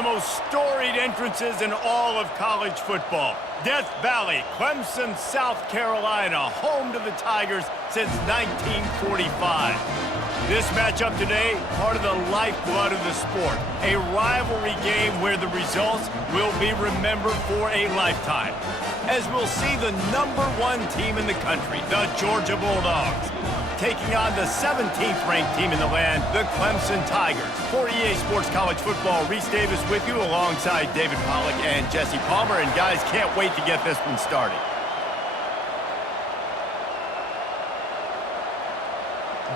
the most storied entrances in all of college football. Death Valley, Clemson, South Carolina, home to the Tigers since 1945. This matchup today, part of the lifeblood of the sport. A rivalry game where the results will be remembered for a lifetime. As we'll see the #1 team in the country, the Georgia Bulldogs, taking on the 17th ranked team in the land, the Clemson Tigers. For EA Sports College Football, Reese Davis with you alongside David Pollack and Jesse Palmer. And guys, can't wait to get this one started.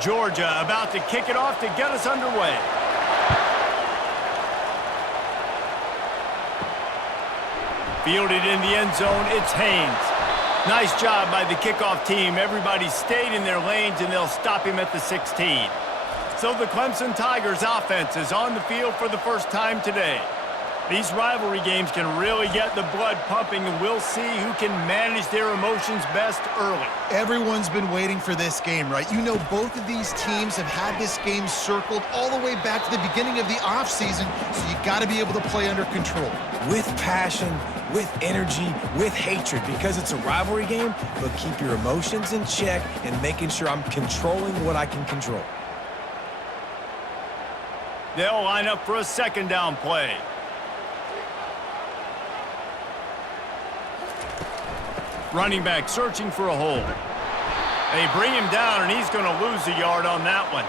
Georgia about to kick it off to get us underway. Fielded in the end zone, it's Haynes. Nice job by the kickoff team. Everybody stayed in their lanes, and they'll stop him at the 16. So the Clemson Tigers offense is on the field for the first time today. These rivalry games can really get the blood pumping, and we'll see who can manage their emotions best early. Everyone's been waiting for this game, right? You know, both of these teams have had this game circled all the way back to the beginning of the offseason, so you got to be able to play under control. With passion, with energy, with hatred, because it's a rivalry game, but keep your emotions in check and making sure I'm controlling what I can control. They'll line up for a second down play. Running back searching for a hole. They bring him down, and he's going to lose a yard on that one.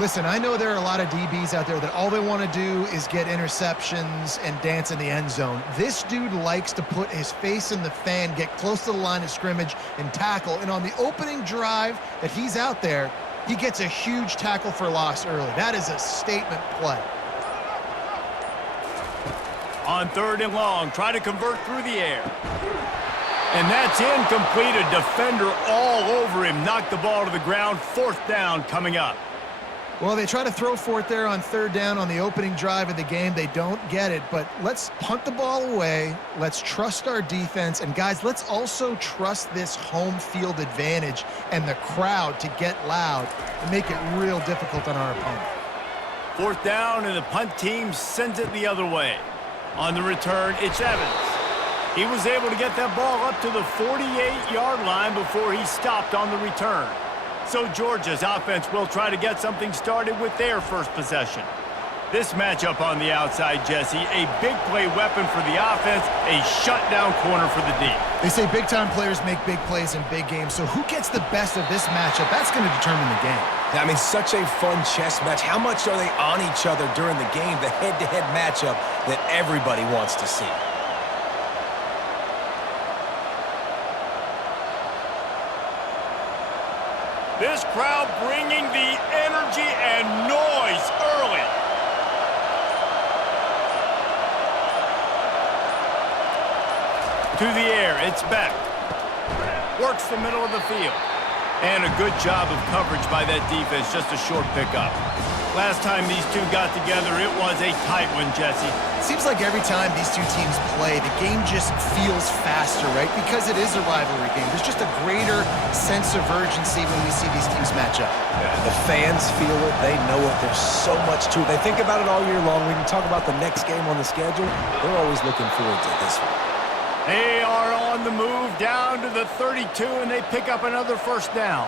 Listen, I know there are a lot of DBs out there that all they want to do is get interceptions and dance in the end zone. This dude likes to put his face in the fan, get close to the line of scrimmage, and tackle. And on the opening drive that he's out there, he gets a huge tackle for loss early. That is a statement play. On 3rd and long, try to convert through the air. And that's incomplete. A defender all over him. Knocked the ball to the ground. 4th down coming up. Well, they try to throw for it there on 3rd down on the opening drive of the game. They don't get it, but let's punt the ball away. Let's trust our defense. And, guys, let's also trust this home field advantage and the crowd to get loud and make it real difficult on our opponent. 4th down, and the punt team sends it the other way. On the return, it's Evans. He was able to get that ball up to the 48-yard line before he stopped on the return. So Georgia's offense will try to get something started with their first possession. This matchup on the outside, Jesse, a big play weapon for the offense, a shutdown corner for the D. They say big-time players make big plays in big games, so who gets the best of this matchup? That's going to determine the game. I mean, such a fun chess match. How much are they on each other during the game, the head-to-head matchup that everybody wants to see? This crowd bringing the energy and noise early. To the air, it's Beck. Works the middle of the field. And a good job of coverage by that defense, just a short pickup. Last time these two got together, it was a tight one, Jesse. Seems like every time these two teams play, the game just feels faster, right? Because it is a rivalry game. There's just a greater sense of urgency when we see these teams match up. Yeah, the fans feel it. They know it. There's so much to it. They think about it all year long. We can talk about the next game on the schedule. They're always looking forward to this one. They are on the move down to the 32, and they pick up another 1st down.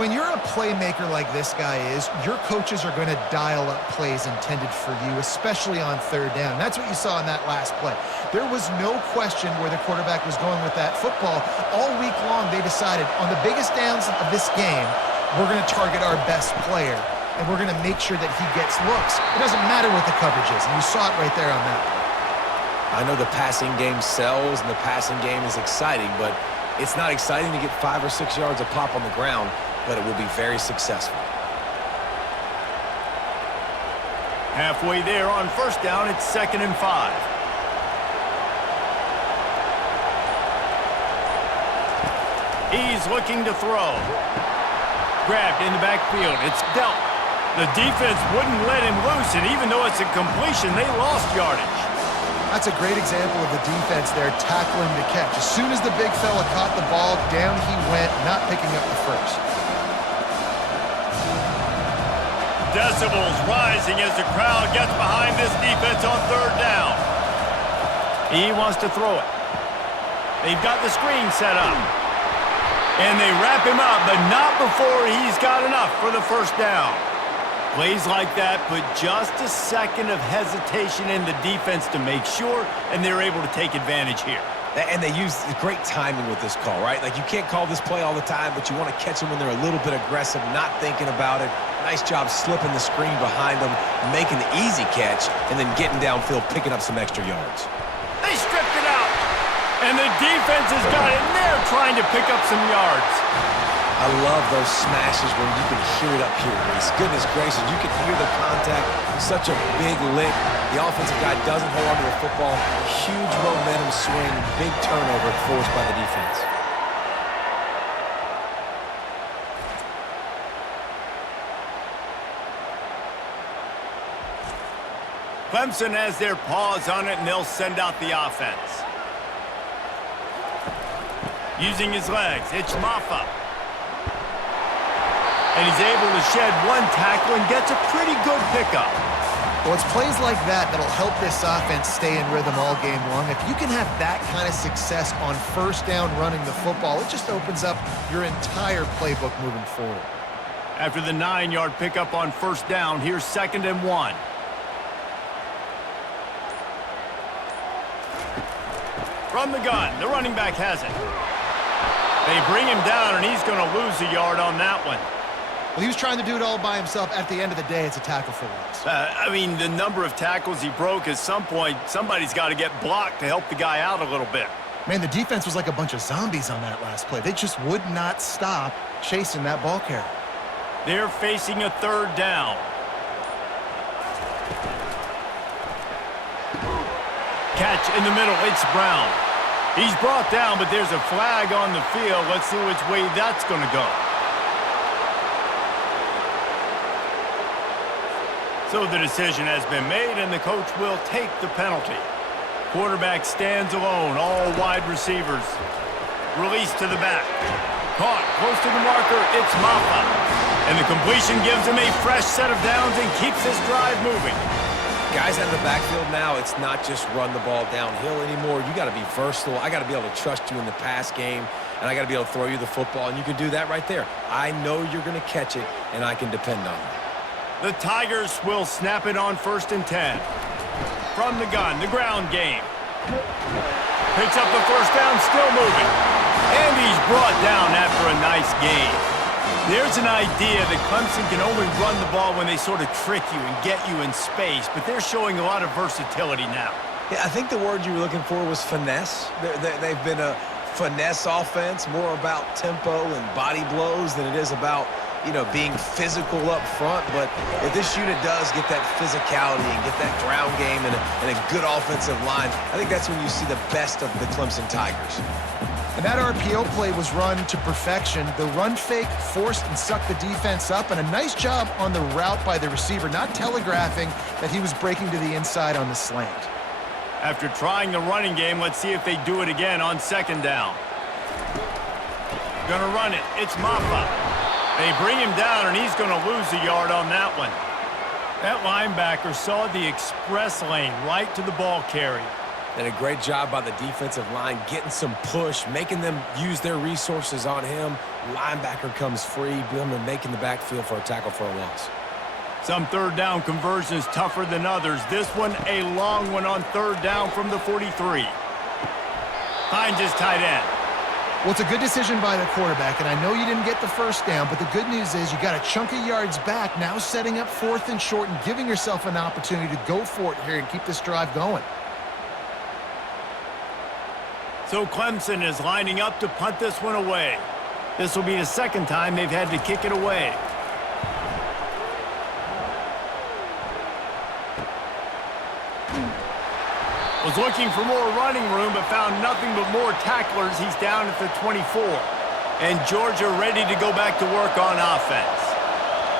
When you're a playmaker like this guy is, your coaches are going to dial up plays intended for you, especially on 3rd down. That's what you saw in that last play. There was no question where the quarterback was going with that football. All week long, they decided on the biggest downs of this game, we're going to target our best player, and we're going to make sure that he gets looks. It doesn't matter what the coverage is, and you saw it right there on that play. I know the passing game sells and the passing game is exciting, but it's not exciting to get 5 or 6 yards of pop on the ground, but it will be very successful. Halfway there on 1st down, it's 2nd and 5. He's looking to throw. Grabbed in the backfield. It's dealt. The defense wouldn't let him loose, and even though it's a completion, they lost yardage. That's a great example of the defense there tackling the catch. As soon as the big fella caught the ball, down he went, not picking up the first. decibels rising as the crowd gets behind this defense on third down. He wants to throw it. They've got the screen set up. And they wrap him up, but not before he's got enough for the first down. Plays like that put just a second of hesitation in the defense to make sure, and they're able to take advantage here. And they use great timing with this call, right? Like, you can't call this play all the time, but you want to catch them when they're a little bit aggressive, not thinking about it. Nice job slipping the screen behind them, making the easy catch, and then getting downfield, picking up some extra yards. They stripped it out, and the defense has got it, and they're trying to pick up some yards. I love those smashes where you can hear it up here, Reese. Goodness gracious, you can hear the contact. Such a big lick. The offensive guy doesn't hold on to the football. Huge momentum swing, big turnover forced by the defense. Clemson has their paws on it, and they'll send out the offense. Using his legs, it's Maffa. And he's able to shed one tackle and gets a pretty good pickup. Well, it's plays like that that'll help this offense stay in rhythm all game long. If you can have that kind of success on first down running the football, it just opens up your entire playbook moving forward. After the 9-yard pickup on first down, here's 2nd and 1. From the gun, the running back has it. They bring him down, and he's going to lose a yard on that one. Well, he was trying to do it all by himself. At the end of the day, it's a tackle for loss. I mean, the number of tackles he broke, at some point, somebody's got to get blocked to help the guy out a little bit. Man, the defense was like a bunch of zombies on that last play. They just would not stop chasing that ball carrier. They're facing a 3rd down. Catch in the middle, it's Brown. He's brought down, but there's a flag on the field. Let's see which way that's going to go. So the decision has been made, and the coach will take the penalty. Quarterback stands alone, all wide receivers. Release to the back. Caught close to the marker, it's Maffa. And the completion gives him a fresh set of downs and keeps this drive moving. Guys out of the backfield now, it's not just run the ball downhill anymore. You got to be versatile. I got to be able to trust you in the pass game, and I got to be able to throw you the football, and you can do that right there. I know you're going to catch it, and I can depend on it. The Tigers will snap it on 1st and 10. From the gun, the ground game. Picks up the first down, still moving. And he's brought down after a nice gain. There's an idea that Clemson can only run the ball when they sort of trick you and get you in space, but they're showing a lot of versatility now. Yeah, I think the word you were looking for was finesse. They've been a finesse offense, more about tempo and body blows than it is about, being physical up front. But if this unit does get that physicality and get that ground game and a good offensive line, I think that's when you see the best of the Clemson Tigers. And that RPO play was run to perfection. The run fake forced and sucked the defense up, and a nice job on the route by the receiver, not telegraphing that he was breaking to the inside on the slant. After trying the running game, let's see if they do it again on 2nd down. Gonna run it. It's Maffa. They bring him down, and he's going to lose a yard on that one. That linebacker saw the express lane right to the ball carrier. And a great job by the defensive line, getting some push, making them use their resources on him. Linebacker comes free, making the backfield for a tackle for a loss. Some 3rd down conversions tougher than others. This one, a long one on 3rd down from the 43. Finds his tight end. Well, it's a good decision by the quarterback, and I know you didn't get the first down, but the good news is you got a chunk of yards back, now setting up 4th and short and giving yourself an opportunity to go for it here and keep this drive going. So Clemson is lining up to punt this one away. This will be the 2nd time they've had to kick it away. Was looking for more running room, but found nothing but more tacklers. He's down at the 24. And Georgia ready to go back to work on offense.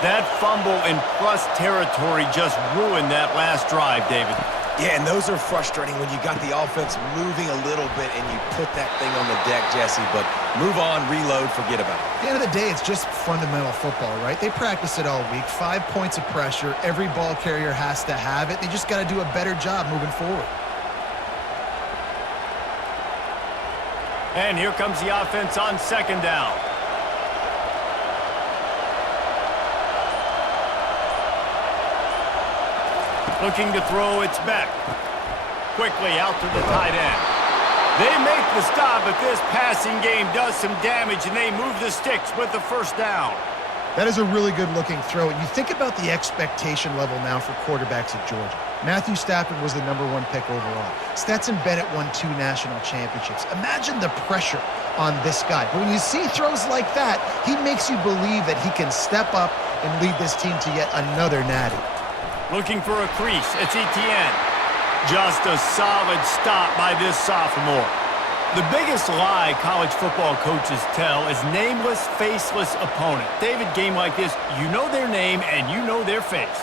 That fumble in plus territory just ruined that last drive, David. Yeah, and those are frustrating when you got the offense moving a little bit and you put that thing on the deck, Jesse, but move on, reload, forget about it. At the end of the day, it's just fundamental football, right? They practice it all week. 5 points of pressure. Every ball carrier has to have it. They just got to do a better job moving forward. And here comes the offense on second down. Looking to throw, it's Beck. Quickly out to the tight end. They make the stop, but this passing game does some damage, and they move the sticks with the first down. That is a really good-looking throw. And you think about the expectation level now for quarterbacks at Georgia. Matthew Stafford was the #1 pick overall. Stetson Bennett won 2 national championships. Imagine the pressure on this guy. But when you see throws like that, he makes you believe that he can step up and lead this team to yet another natty. Looking for a crease, it's Etienne. Just a solid stop by this sophomore. The biggest lie college football coaches tell is nameless, faceless opponent. David, game like this, you know their name and you know their face.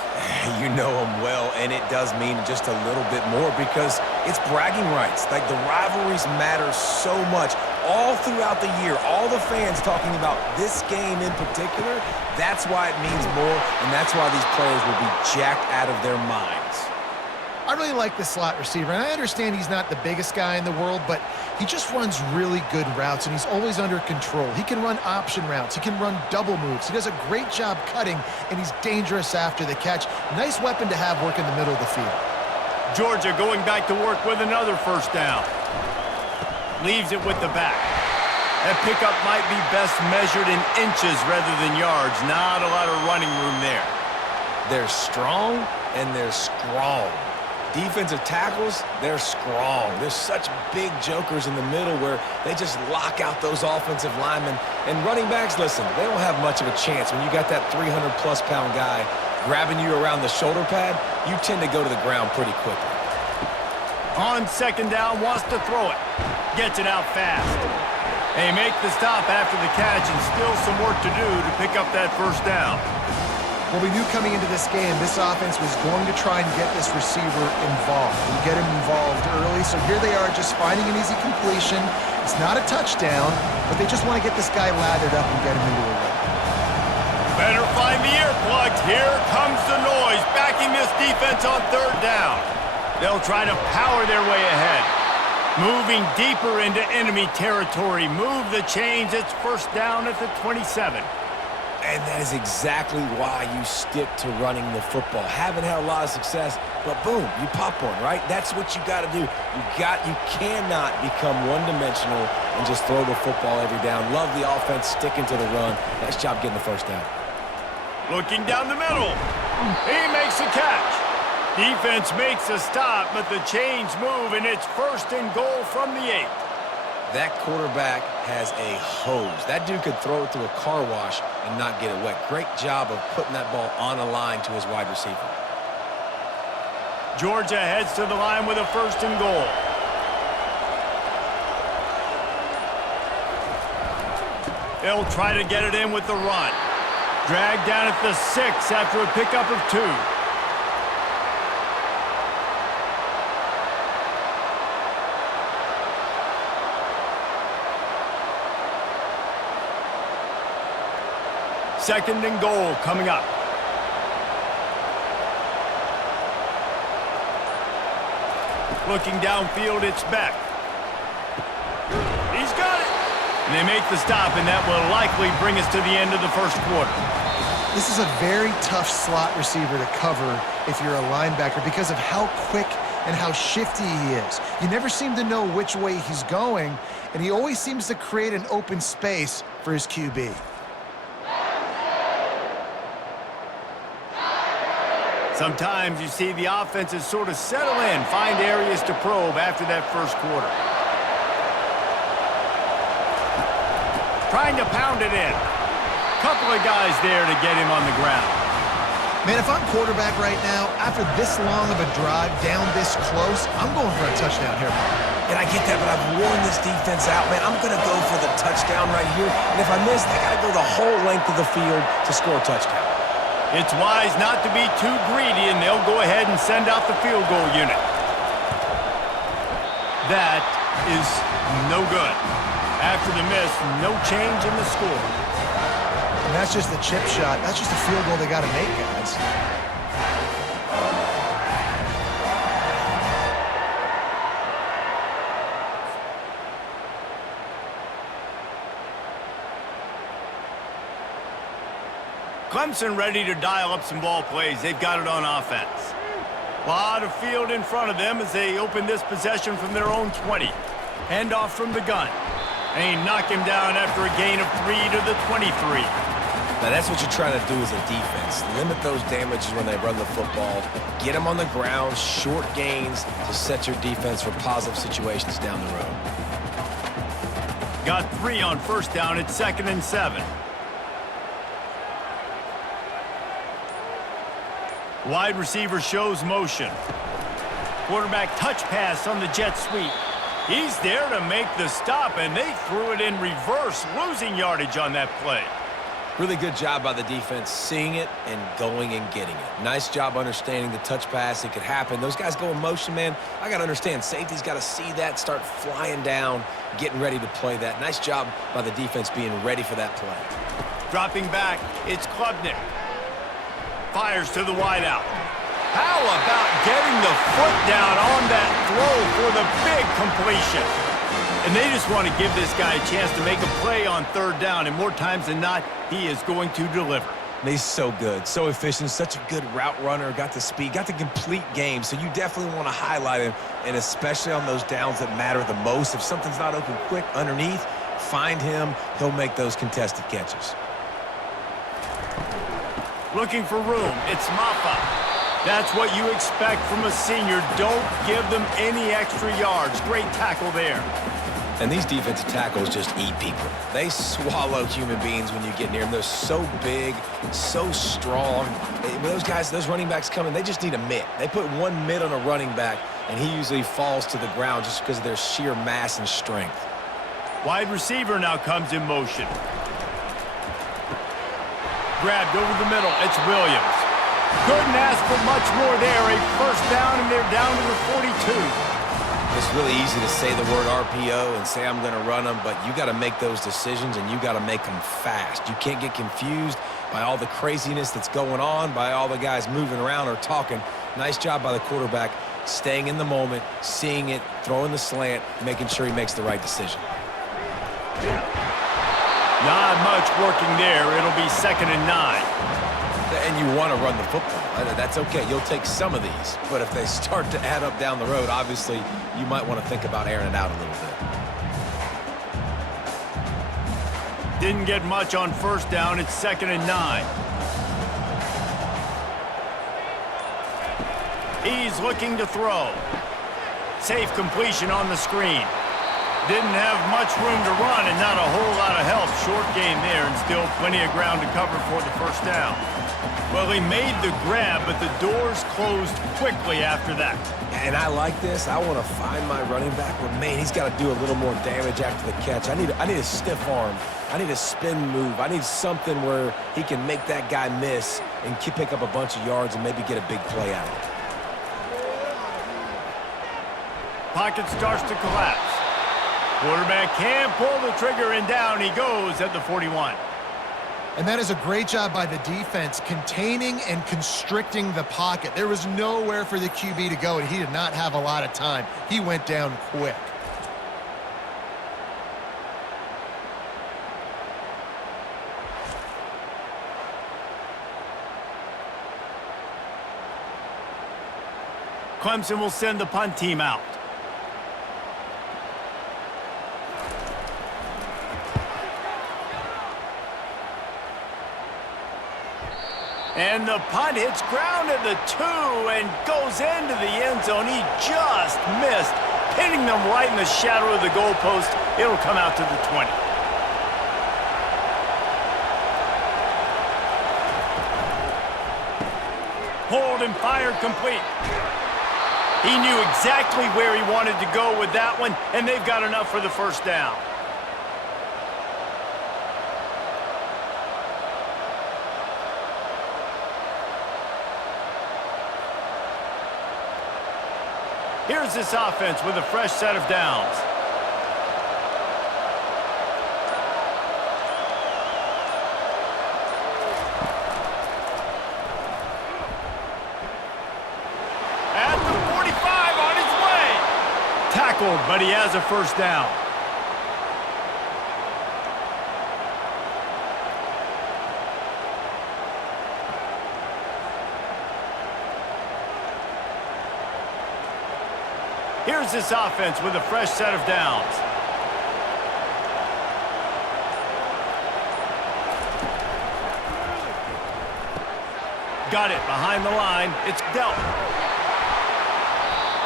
You know them well, and it does mean just a little bit more because it's bragging rights. Like, the rivalries matter so much all throughout the year. All the fans talking about this game in particular, that's why it means more, and that's why these players will be jacked out of their minds. I really like the slot receiver, and I understand he's not the biggest guy in the world, but he just runs really good routes, and he's always under control. He can run option routes. He can run double moves. He does a great job cutting, and he's dangerous after the catch. Nice weapon to have work in the middle of the field. Georgia going back to work with another first down. Leaves it with the back. That pickup might be best measured in inches rather than yards. Not a lot of running room there. They're strong, and they're strong. Defensive tackles, they're strong. There's such big jokers in the middle where they just lock out those offensive linemen. And running backs, listen, they don't have much of a chance. When you got that 300-plus pound guy grabbing you around the shoulder pad, you tend to go to the ground pretty quickly. On second down, wants to throw it. Gets it out fast. They make the stop after the catch and still some work to do to pick up that first down. Well, we knew coming into this game, this offense was going to try and get this receiver involved and get him involved early. So here they are just finding an easy completion. It's not a touchdown, but they just want to get this guy lathered up and get him into a run. Better find the earplugs. Here comes the noise, backing this defense on third down. They'll try to power their way ahead. Moving deeper into enemy territory. Move the chains. It's first down at the 27. And that is exactly why you stick to running the football. Haven't had a lot of success, but boom, you pop one, right? That's what you got to do. You cannot become one-dimensional and just throw the football every down. Love the offense sticking to the run. Nice job getting the first down. Looking down the middle. He makes a catch. Defense makes a stop, but the chains move, and it's first and goal from the 8. That quarterback has a hose. That dude could throw it through a car wash and not get it wet. Great job of putting that ball on a line to his wide receiver. Georgia heads to the line with a first and goal. They'll try to get it in with the run. Dragged down at the 6 after a pickup of 2. Second and goal coming up. Looking downfield, it's Beck. He's got it. And they make the stop, and that will likely bring us to the end of the first quarter. This is a very tough slot receiver to cover if you're a linebacker because of how quick and how shifty he is. You never seem to know which way he's going, and he always seems to create an open space for his QB. Sometimes you see the offenses sort of settle in, find areas to probe after that first quarter. Trying to pound it in. Couple of guys there to get him on the ground. Man, if I'm quarterback right now, after this long of a drive down this close, I'm going for a touchdown here, Bob. And I get that, but I've worn this defense out, man. I'm going to go for the touchdown right here. And if I miss, they got to go the whole length of the field to score a touchdown. It's wise not to be too greedy, and they'll go ahead and send out the field goal unit. That is no good. After the miss, no change in the score. And that's just the chip shot. That's just a field goal they got to make, guys. Clemson ready to dial up some ball plays. They've got it on offense. A lot of field in front of them as they open this possession from their own 20. Handoff from the gun. And he knocked him down after a gain of 3 to the 23. Now, that's what you're trying to do as a defense. Limit those damages when they run the football. Get them on the ground, short gains to set your defense for positive situations down the road. Got 3 on first down. It's 2nd and 7. Wide receiver shows motion. Quarterback touch pass on the jet sweep. He's there to make the stop, and they threw it in reverse, losing yardage on that play. Really good job by the defense seeing it and going and getting it. Nice job understanding the touch pass. It could happen. Those guys go in motion, man. I got to understand. Safety's got to see that, start flying down, getting ready to play that. Nice job by the defense being ready for that play. Dropping back, it's Klubnik. Fires to the wideout. How about getting the foot down on that throw for the big completion? And they just want to give this guy a chance to make a play on 3rd down, and more times than not, he is going to deliver. He's so good, so efficient, such a good route runner, got the speed, got the complete game, so you definitely want to highlight him, and especially on those downs that matter the most. If something's not open quick underneath, find him. He'll make those contested catches. Looking for room, it's Maffa. That's what you expect from a senior. Don't give them any extra yards. Great tackle there. And these defensive tackles just eat people. They swallow human beings when you get near them. They're so big, so strong. When those guys, those running backs come in, they just need a mitt. They put one mitt on a running back, and he usually falls to the ground just because of their sheer mass and strength. Wide receiver now comes in motion. Grabbed over the middle. It's Williams. Couldn't ask for much more there. A first down, and they're down to the 42. It's really easy to say the word RPO and say I'm going to run them, but you got to make those decisions, and you got to make them fast. You can't get confused by all the craziness that's going on, by all the guys moving around or talking. Nice job by the quarterback, staying in the moment, seeing it, throwing the slant, making sure he makes the right decision. Not much working there. It'll be 2nd and 9. And you want to run the football. That's okay. You'll take some of these. But if they start to add up down the road, obviously, you might want to think about airing it out a little bit. Didn't get much on first down. It's 2nd and 9. He's looking to throw. Safe completion on the screen. Didn't have much room to run and not a whole lot of help. Short gain there and still plenty of ground to cover for the first down. Well, he made the grab, but the doors closed quickly after that. And I like this. I want to find my running back, but, man, he's got to do a little more damage after the catch. I need a stiff arm. I need a spin move. I need something where he can make that guy miss and pick up a bunch of yards and maybe get a big play out of it. Pocket starts to collapse. Quarterback can't pull the trigger, and down he goes at the 41. And that is a great job by the defense, containing and constricting the pocket. There was nowhere for the QB to go, and he did not have a lot of time. He went down quick. Clemson will send the punt team out. And the punt hits ground at the 2 and goes into the end zone. He just missed, pinning them right in the shadow of the goalpost. It'll come out to the 20. Hold and fire complete. He knew exactly where he wanted to go with that one, and they've got enough for the first down. Here's this offense with a fresh set of downs. At the 45 on his way. Tackled, but he has a first down. Here's this offense with a fresh set of downs. Got it behind the line. It's dealt.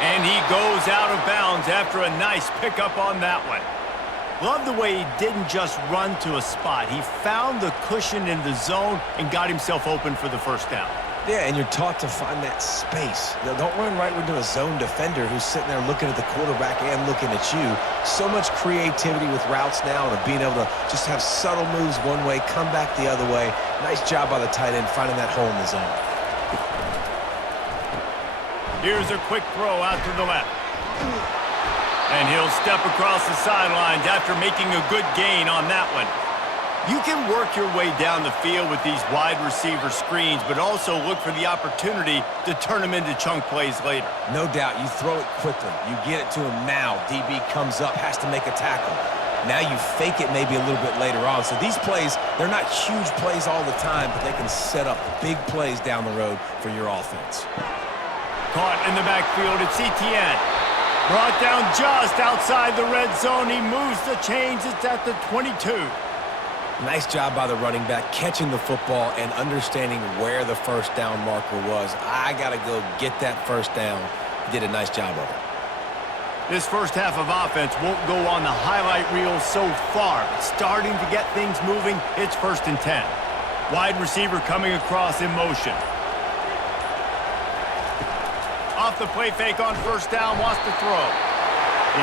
And he goes out of bounds after a nice pickup on that one. Love the way he didn't just run to a spot. He found the cushion in the zone and got himself open for the first down. Yeah, and you're taught to find that space. Don't run right into a zone defender who's sitting there looking at the quarterback and looking at you. So much creativity with routes now and being able to just have subtle moves one way, come back the other way. Nice job by the tight end finding that hole in the zone. Here's a quick throw out to the left. And he'll step across the sidelines after making a good gain on that one. You can work your way down the field with these wide receiver screens, but also look for the opportunity to turn them into chunk plays later. No doubt, you throw it quickly. You get it to him now. DB comes up, has to make a tackle. Now you fake it maybe a little bit later on. So these plays, they're not huge plays all the time, but they can set up big plays down the road for your offense. Caught in the backfield, it's Etienne. Brought down just outside the red zone. He moves the chains. It's at the 22. Nice job by the running back, catching the football and understanding where the first down marker was. I got to go get that first down. He did a nice job of it. This first half of offense won't go on the highlight reel so far, but starting to get things moving, it's 1st and 10. Wide receiver coming across in motion. Off the play fake on first down, wants to throw.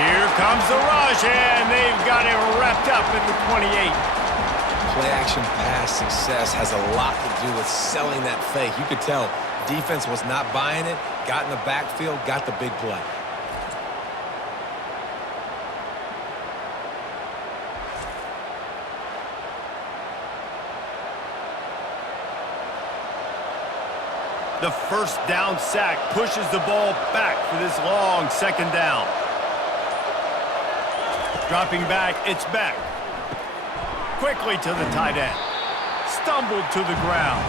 Here comes the rush, and they've got it wrapped up at the 28. Play-action pass success has a lot to do with selling that fake. You could tell defense was not buying it, got in the backfield, got the big play. The first down sack pushes the ball back for this long second down. Dropping back, it's Beck. Quickly to the tight end. Stumbled to the ground.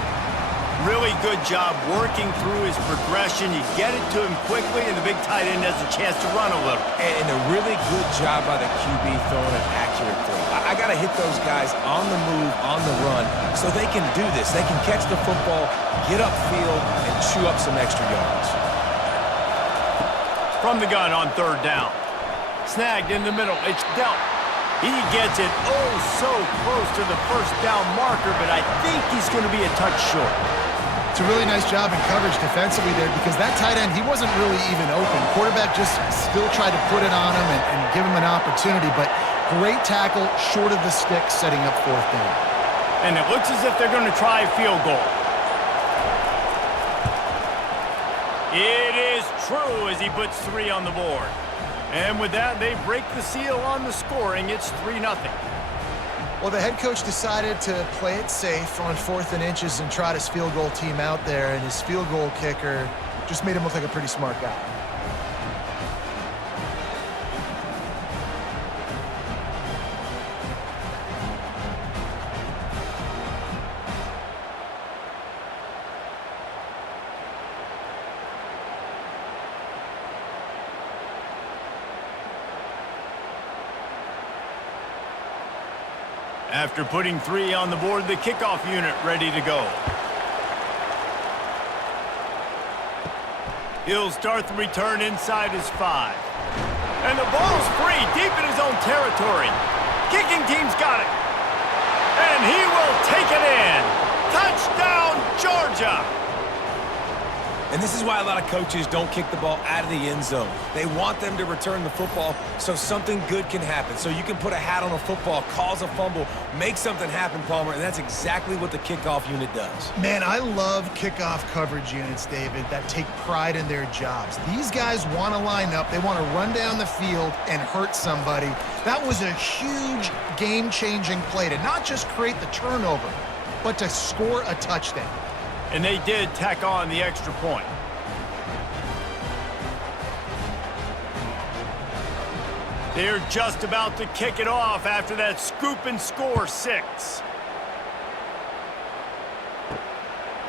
Really good job working through his progression. You get it to him quickly, and the big tight end has a chance to run a little. And a really good job by the QB throwing an accurate throw. I got to hit those guys on the move, on the run, so they can do this. They can catch the football, get upfield, and chew up some extra yards. From the gun on third down. Snagged in the middle. It's dealt. He gets it oh so close to the first down marker, but I think he's going to be a touch short. It's a really nice job in coverage defensively there because that tight end, he wasn't really even open. Quarterback just still tried to put it on him and give him an opportunity, but great tackle short of the stick setting up fourth down. And it looks as if they're going to try a field goal. It is true as he puts 3 on the board. And with that, they break the seal on the scoring. It's 3-0. Well, the head coach decided to play it safe on 4th and inches and trot his field goal team out there, and his field goal kicker just made him look like a pretty smart guy. After putting 3 on the board, the kickoff unit ready to go. He'll start the return inside his 5. And the ball's free, deep in his own territory. Kicking team's got it. And he will take it in. Touchdown, Georgia! And this is why a lot of coaches don't kick the ball out of the end zone. They want them to return the football so something good can happen. So you can put a hat on a football, cause a fumble, make something happen, Palmer, and that's exactly what the kickoff unit does. Man, I love kickoff coverage units, David, that take pride in their jobs. These guys want to line up. They want to run down the field and hurt somebody. That was a huge game-changing play to not just create the turnover, but to score a touchdown. And they did tack on the extra point. They're just about to kick it off after that scoop and score 6.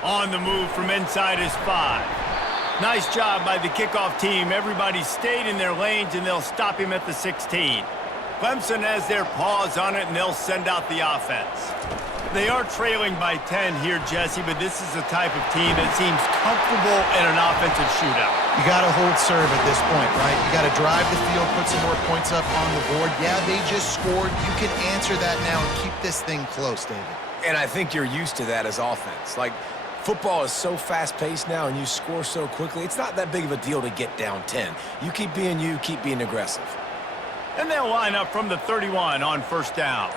On the move from inside his 5. Nice job by the kickoff team. Everybody stayed in their lanes, and they'll stop him at the 16. Clemson has their paws on it, and they'll send out the offense. They are trailing by 10 here, Jesse, but this is the type of team that seems comfortable in an offensive shootout. You got to hold serve at this point, right? You got to drive the field, put some more points up on the board. Yeah, they just scored. You can answer that now and keep this thing close, David. And I think you're used to that as offense. Like, football is so fast-paced now, and you score so quickly, it's not that big of a deal to get down 10. You, keep being aggressive. And they'll line up from the 31 on first down.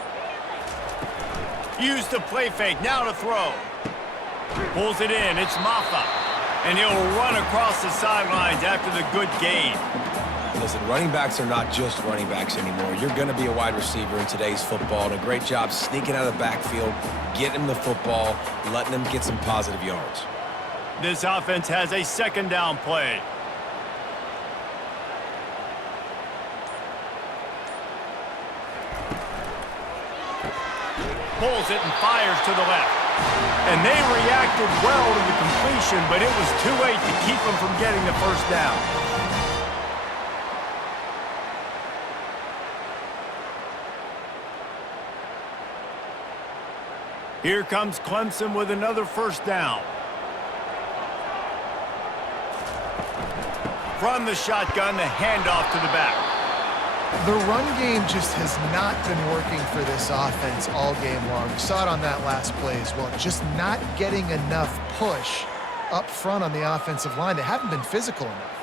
Use the play fake, now to throw. Pulls it in, it's Maffa. And he'll run across the sidelines after the good gain. Listen, running backs are not just running backs anymore. You're going to be a wide receiver in today's football, and a great job sneaking out of the backfield, getting him the football, letting them get some positive yards. This offense has a second down play. Pulls it and fires to the left. And they reacted well to the completion, but it was too late to keep them from getting the first down. Here comes Clemson with another first down. From the shotgun, the handoff to the back. The run game just has not been working for this offense all game long. You saw it on that last play as well. Just not getting enough push up front on the offensive line. They haven't been physical enough.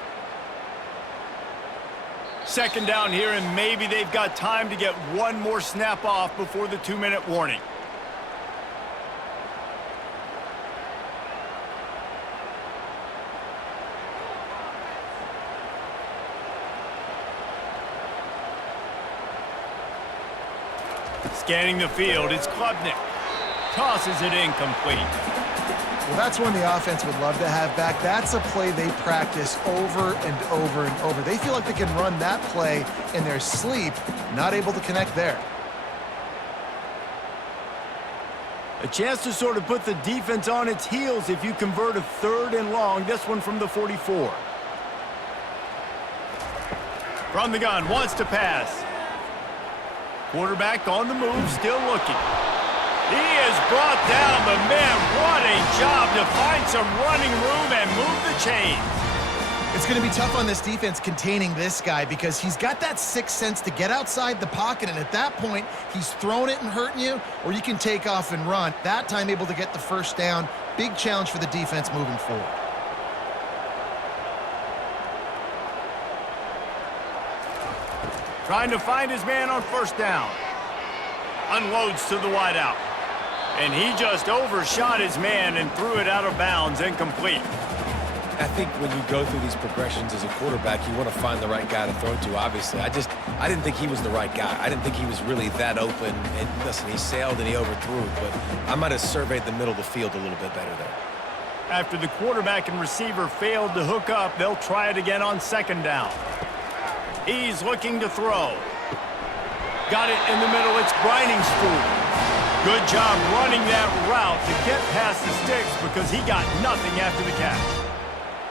Second down here, and maybe they've got time to get one more snap off before the 2-minute warning. Scanning the field, it's Klubnik. Tosses it incomplete. Well, that's one the offense would love to have back. That's a play they practice over and over and over. They feel like they can run that play in their sleep, not able to connect there. A chance to sort of put the defense on its heels if you convert a 3rd and long. This one from the 44. From the gun, wants to pass. Quarterback on the move, still looking. He is brought down, but man, what a job to find some running room and move the chains. It's going to be tough on this defense containing this guy because he's got that sixth sense to get outside the pocket, and at that point, he's throwing it and hurting you, or you can take off and run. That time able to get the first down. Big challenge for the defense moving forward. Trying to find his man on first down. Unloads to the wideout. And he just overshot his man and threw it out of bounds, incomplete. I think when you go through these progressions as a quarterback, you want to find the right guy to throw to, obviously. I didn't think he was the right guy. I didn't think he was really that open. And listen, he sailed and he overthrew it, but I might have surveyed the middle of the field a little bit better there. After the quarterback and receiver failed to hook up, they'll try it again on second down. He's looking to throw. Got it in the middle. It's grinding spool. Good job running that route to get past the sticks because he got nothing after the catch.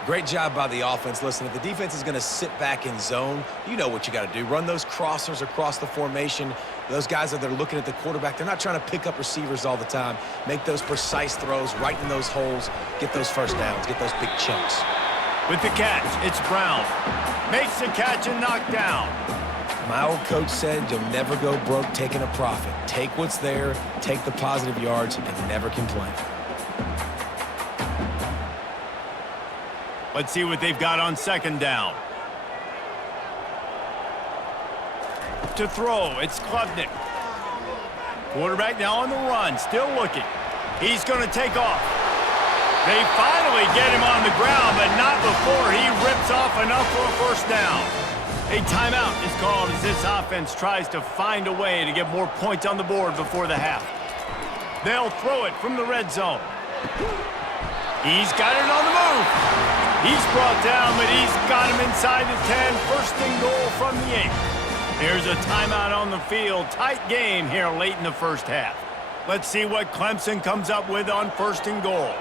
Great job by the offense. Listen, if the defense is going to sit back in zone, you know what you got to do. Run those crossers across the formation. Those guys that are looking at the quarterback, they're not trying to pick up receivers all the time. Make those precise throws right in those holes. Get those first downs. Get those big chunks. With the catch, it's Brown. Makes the catch and knocked down. My old coach said you'll never go broke taking a profit. Take what's there, take the positive yards, and never complain. Let's see what they've got on second down. To throw, it's Klubnik. Quarterback now on the run, still looking. He's going to take off. They finally get him on the ground, but not before he rips off enough for a first down. A timeout is called as this offense tries to find a way to get more points on the board before the half. They'll throw it from the red zone. He's got it on the move. He's brought down, but he's got him inside the 10. First and goal from the 8. Here's a timeout on the field. Tight game here late in the first half. Let's see what Clemson comes up with on first and goal.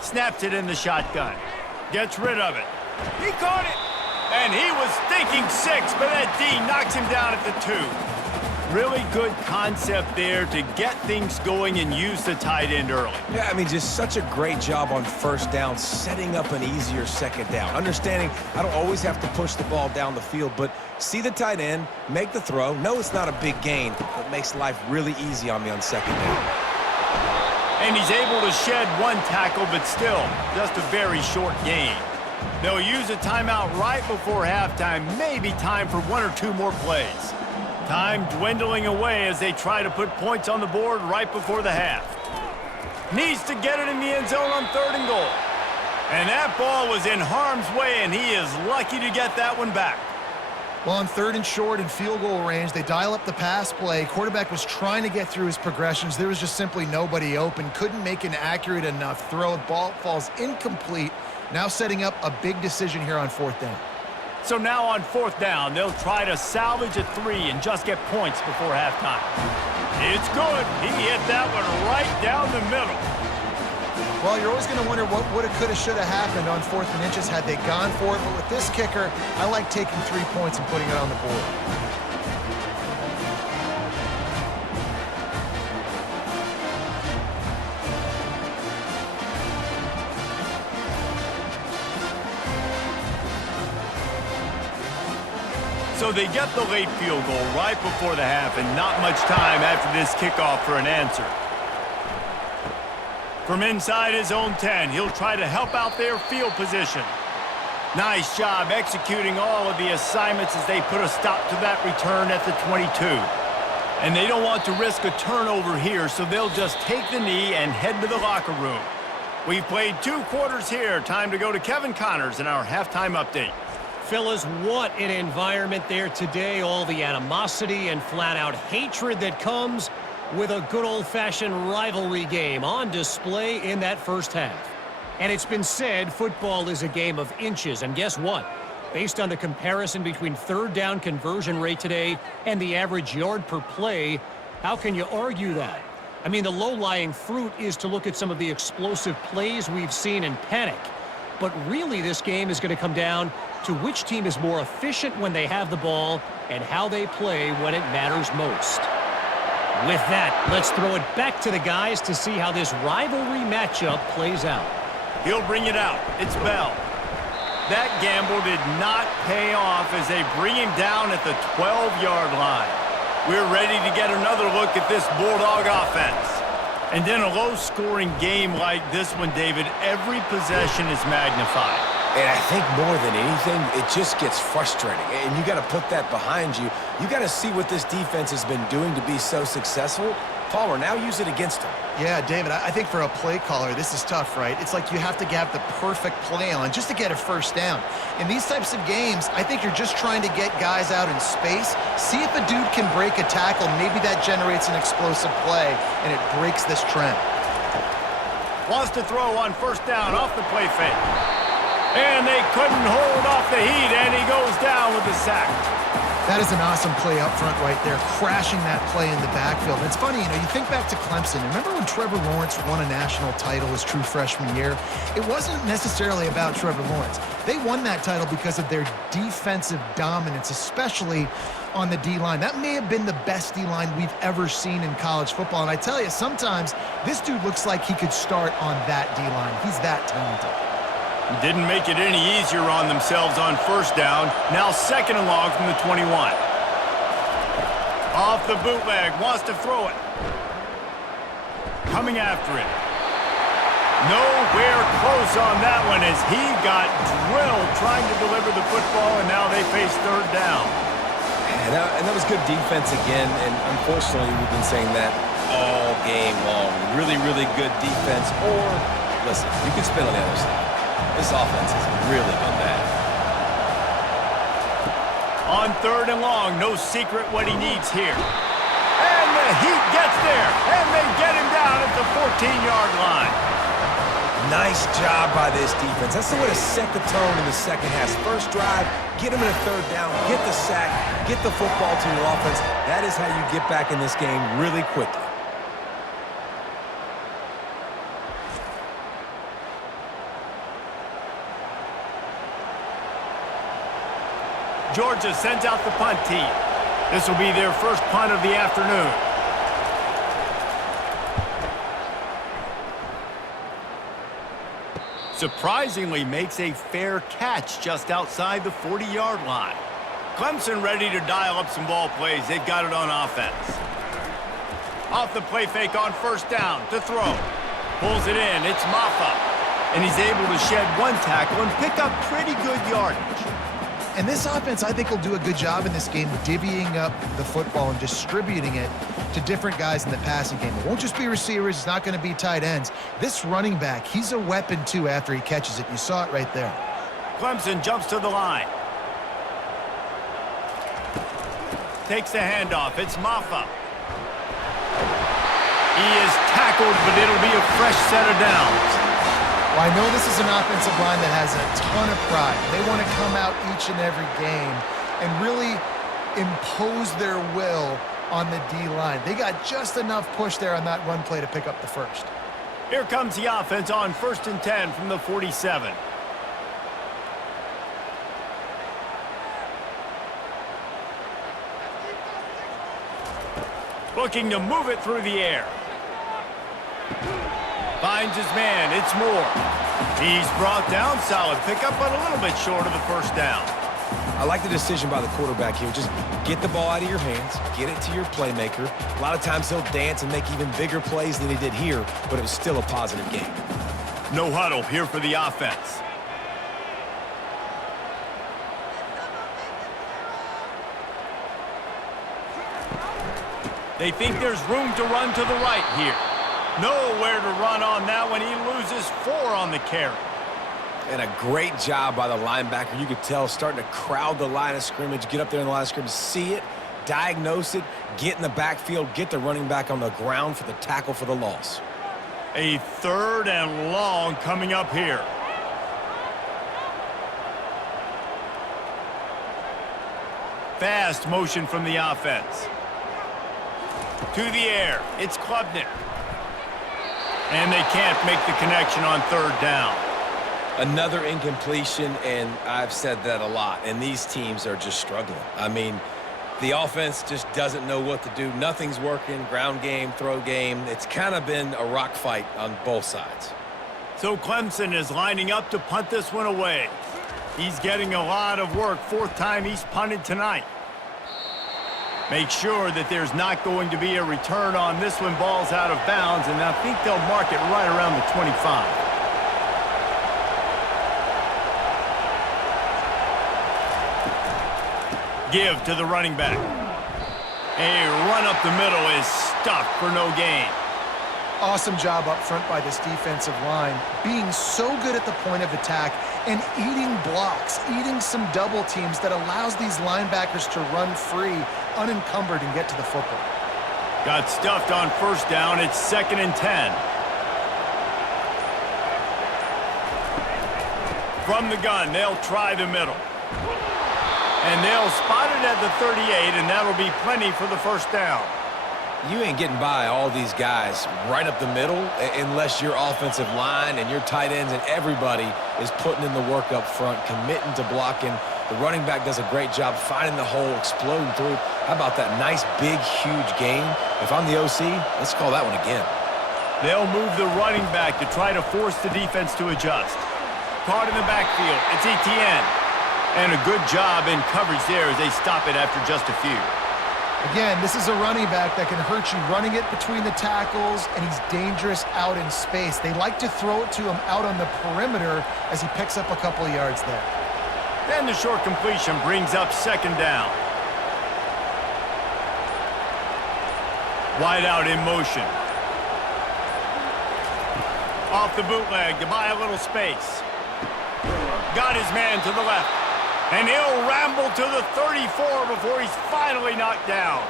Snaps it in the shotgun. Gets rid of it. He caught it. And he was thinking 6, but that D knocks him down at the 2. Really good concept there to get things going and use the tight end early. Yeah, I mean, just such a great job on first down, setting up an easier second down. Understanding I don't always have to push the ball down the field, but see the tight end, make the throw. No, it's not a big gain, but makes life really easy on me on second down. And he's able to shed one tackle, but still just a very short gain. They'll use a timeout right before halftime, maybe time for 1 or 2 more plays. Time dwindling away as they try to put points on the board right before the half. Needs to get it in the end zone on third and goal. And that ball was in harm's way, and he is lucky to get that one back. Well, on third and short and field goal range, they dial up the pass play. Quarterback was trying to get through his progressions. There was just simply nobody open. Couldn't make an accurate enough throw. Ball falls incomplete. Now setting up a big decision here on fourth down. So now on fourth down, they'll try to salvage a 3 and just get points before halftime. It's good. He hit that one right down the middle. Well, you're always going to wonder what woulda, coulda, shoulda happened on 4th and inches had they gone for it. But with this kicker, I like taking 3 points and putting it on the board. So they get the late field goal right before the half and not much time after this kickoff for an answer. From inside his own 10, he'll try to help out their field position. Nice job executing all of the assignments as they put a stop to that return at the 22. And they don't want to risk a turnover here, so they'll just take the knee and head to the locker room. We've played 2 quarters here. Time to go to Kevin Connors in our halftime update. Fellas, what an environment there today. All the animosity and flat-out hatred that comes with a good old-fashioned rivalry game on display in that first half. And it's been said football is a game of inches. And guess what? Based on the comparison between third down conversion rate today and the average yard per play, how can you argue that? I mean, the low-lying fruit is to look at some of the explosive plays we've seen in panic. But really, this game is going to come down to which team is more efficient when they have the ball and how they play when it matters most. With that, let's throw it back to the guys to see how this rivalry matchup plays out. He'll bring it out. It's Bell. That gamble did not pay off as they bring him down at the 12-yard line. We're ready to get another look at this Bulldog offense. And in a low-scoring game like this one, David, every possession is magnified. And I think more than anything, it just gets frustrating. And you got to put that behind you. You got to see what this defense has been doing to be so successful. Palmer, now use it against him. Yeah, David, I think for a play caller, this is tough, right? It's like you have to have the perfect play on just to get a first down. In these types of games, I think you're just trying to get guys out in space, see if a dude can break a tackle. Maybe that generates an explosive play, and it breaks this trend. Wants to throw on first down off the play fake. And they couldn't hold off the heat, and he goes down with the sack. That is an awesome play up front right there, crashing that play in the backfield. And it's funny, you think back to Clemson. Remember when Trevor Lawrence won a national title his true freshman year? It wasn't necessarily about Trevor Lawrence. They won that title because of their defensive dominance, especially on the D-line. That may have been the best D-line we've ever seen in college football. And I tell you, sometimes this dude looks like he could start on that D-line. He's that talented. Didn't make it any easier on themselves on first down. Now second and long from the 21. Off the bootleg, wants to throw it. Coming after it. Nowhere close on that one as he got drilled trying to deliver the football, and now they face third down. And that was good defense again, and unfortunately we've been saying that all game long. Really, really good defense, or, listen, you can spin on the other side. This offense has really been bad. On third and long, no secret what he needs here. And the Heat gets there, and they get him down at the 14-yard line. Nice job by this defense. That's the way to set the tone in the second half. First drive, get him in a third down, get the sack, get the football to your offense. That is how you get back in this game really quickly. Georgia sends out the punt team. This will be their first punt of the afternoon. Surprisingly makes a fair catch just outside the 40-yard line. Clemson ready to dial up some ball plays. They've got it on offense. Off the play fake on first down to throw. Pulls it in. It's Maffa. And he's able to shed one tackle and pick up pretty good yardage. And this offense, I think, will do a good job in this game divvying up the football and distributing it to different guys in the passing game. It won't just be receivers. It's not going to be tight ends. This running back, he's a weapon, too, after he catches it. You saw it right there. Clemson jumps to the line. Takes the handoff. It's Maffa. He is tackled, but it'll be a fresh set of downs. Well, I know this is an offensive line that has a ton of pride. They want to come out each and every game and really impose their will on the D-line. They got just enough push there on that run play to pick up the first. Here comes the offense on 1st and 10 from the 47. Looking to move it through the air. Finds his man. It's Moore. He's brought down. Solid pickup, but a little bit short of the first down. I like the decision by the quarterback here. Just get the ball out of your hands, get it to your playmaker. A lot of times he'll dance and make even bigger plays than he did here, but it was still a positive game. No huddle here for the offense. They think there's room to run to the right here. Nowhere to run on that one. He loses 4 on the carry. And a great job by the linebacker. You could tell starting to crowd the line of scrimmage, get up there in the line of scrimmage, see it, diagnose it, get in the backfield, get the running back on the ground for the tackle for the loss. A 3rd and long coming up here. Fast motion from the offense. To the air. It's Klubnik. And they can't make the connection on 3rd down. Another incompletion, and I've said that a lot, and these teams are just struggling. I mean, the offense just doesn't know what to do. Nothing's working, ground game, throw game. It's kind of been a rock fight on both sides. So Clemson is lining up to punt this one away. He's getting a lot of work. 4th time he's punted tonight. Make sure that there's not going to be a return on this one. Ball's out of bounds, and I think they'll mark it right around the 25. Give to the running back. A run up the middle is stuffed for no gain. Awesome job up front by this defensive line, being so good at the point of attack and eating blocks, eating some double teams that allows these linebackers to run free, unencumbered, and get to the football. Got stuffed on 1st down. It's 2nd and 10. From the gun, they'll try the middle. And they'll spot it at the 38, and that'll be plenty for the first down. You ain't getting by all these guys right up the middle unless your offensive line and your tight ends and everybody is putting in the work up front, committing to blocking. The running back does a great job finding the hole, exploding through. How about that nice, big, huge gain? If I'm the OC, let's call that one again. They'll move the running back to try to force the defense to adjust. Caught in the backfield. It's Etienne. And a good job in coverage there as they stop it after just a few. Again, this is a running back that can hurt you running it between the tackles, and he's dangerous out in space. They like to throw it to him out on the perimeter as he picks up a couple of yards there. And the short completion brings up second down. Wide out in motion. Off the bootleg to buy a little space. Got his man to the left. And he'll ramble to the 34 before he's finally knocked down.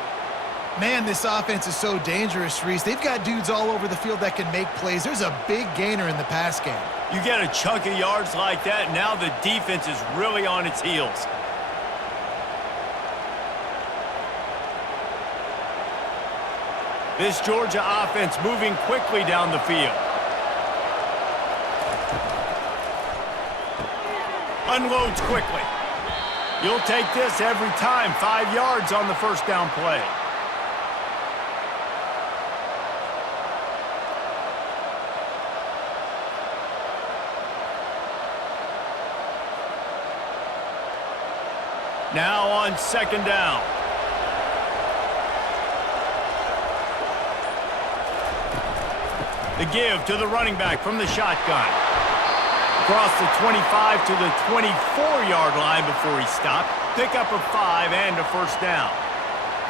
Man, this offense is so dangerous, Reese. They've got dudes all over the field that can make plays. There's a big gainer in the pass game. You get a chunk of yards like that, now the defense is really on its heels. This Georgia offense moving quickly down the field. Unloads quickly. You'll take this every time. 5 yards on the first down play. Now on second down. The give to the running back from the shotgun. Across the 25 to the 24-yard line before he stopped. Pick up a 5 and a first down.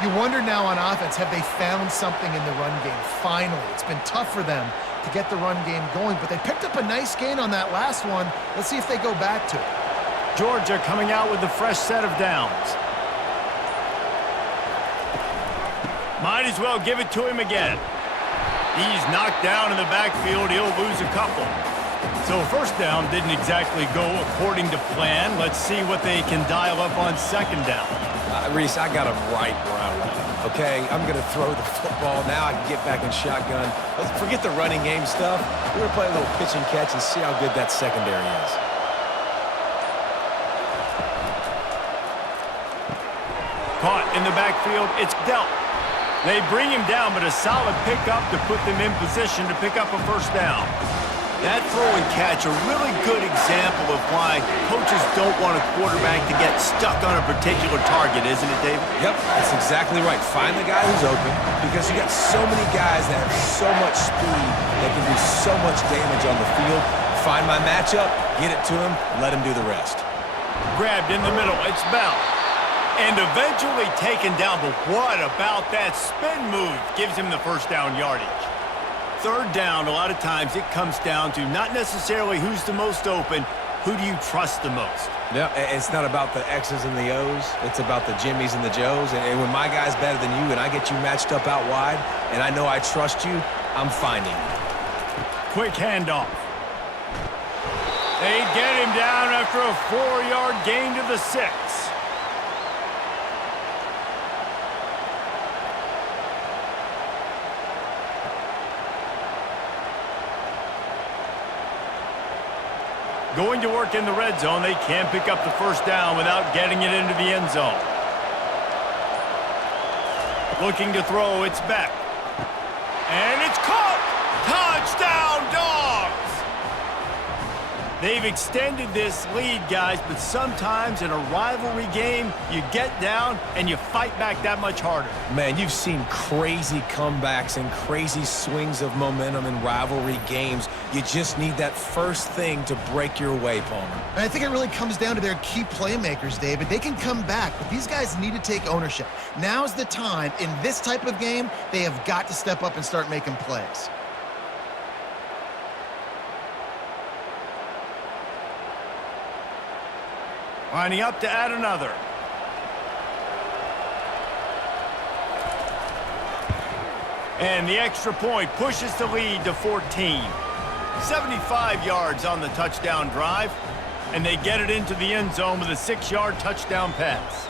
You wonder now on offense, have they found something in the run game? Finally, it's been tough for them to get the run game going, but they picked up a nice gain on that last one. Let's see if they go back to it. Georgia coming out with a fresh set of downs. Might as well give it to him again. He's knocked down in the backfield. He'll lose a couple. So first down didn't exactly go according to plan. Let's see what they can dial up on second down. Reese, I got him right where I want him, okay? I'm going to throw the football. Now I can get back in shotgun. Let's forget the running game stuff. We're going to play a little pitch and catch and see how good that secondary is. Caught in the backfield. It's dealt. They bring him down, but a solid pickup to put them in position to pick up a first down. That throw and catch, a really good example of why coaches don't want a quarterback to get stuck on a particular target, isn't it, David? Yep, that's exactly right. Find the guy who's open, because you got so many guys that have so much speed that can do so much damage on the field. Find my matchup, get it to him, let him do the rest. Grabbed in the middle, it's Bell. And eventually taken down, but what about that spin move? Gives him the first down yardage. Third down, a lot of times it comes down to not necessarily who's the most open, who do you trust the most? Yeah, it's not about the X's and the O's. It's about the Jimmys and the Joes. And when my guy's better than you and I get you matched up out wide and I know I trust you, I'm finding you. Quick handoff. They get him down after a 4-yard gain to the 6. Going to work in the red zone. They can't pick up the first down without getting it into the end zone. Looking to throw, it's Beck. And it's caught! Touchdown, Dogs! They've extended this lead, guys, but sometimes in a rivalry game, you get down and you fight back that much harder. Man, you've seen crazy comebacks and crazy swings of momentum in rivalry games. You just need that first thing to break your way, Palmer. And I think it really comes down to their key playmakers, David. They can come back, but these guys need to take ownership. Now's the time. In this type of game, they have got to step up and start making plays. Lining up to add another. And the extra point pushes the lead to 14. 75 yards on the touchdown drive, and they get it into the end zone with a 6-yard touchdown pass.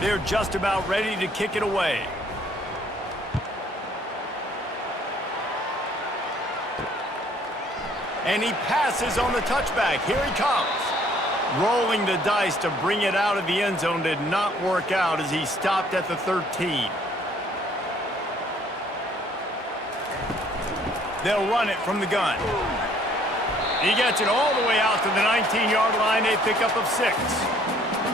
They're just about ready to kick it away. And he passes on the touchback. Here he comes. Rolling the dice to bring it out of the end zone did not work out as he stopped at the 13. They'll run it from the gun. He gets it all the way out to the 19-yard line. A pickup of 6.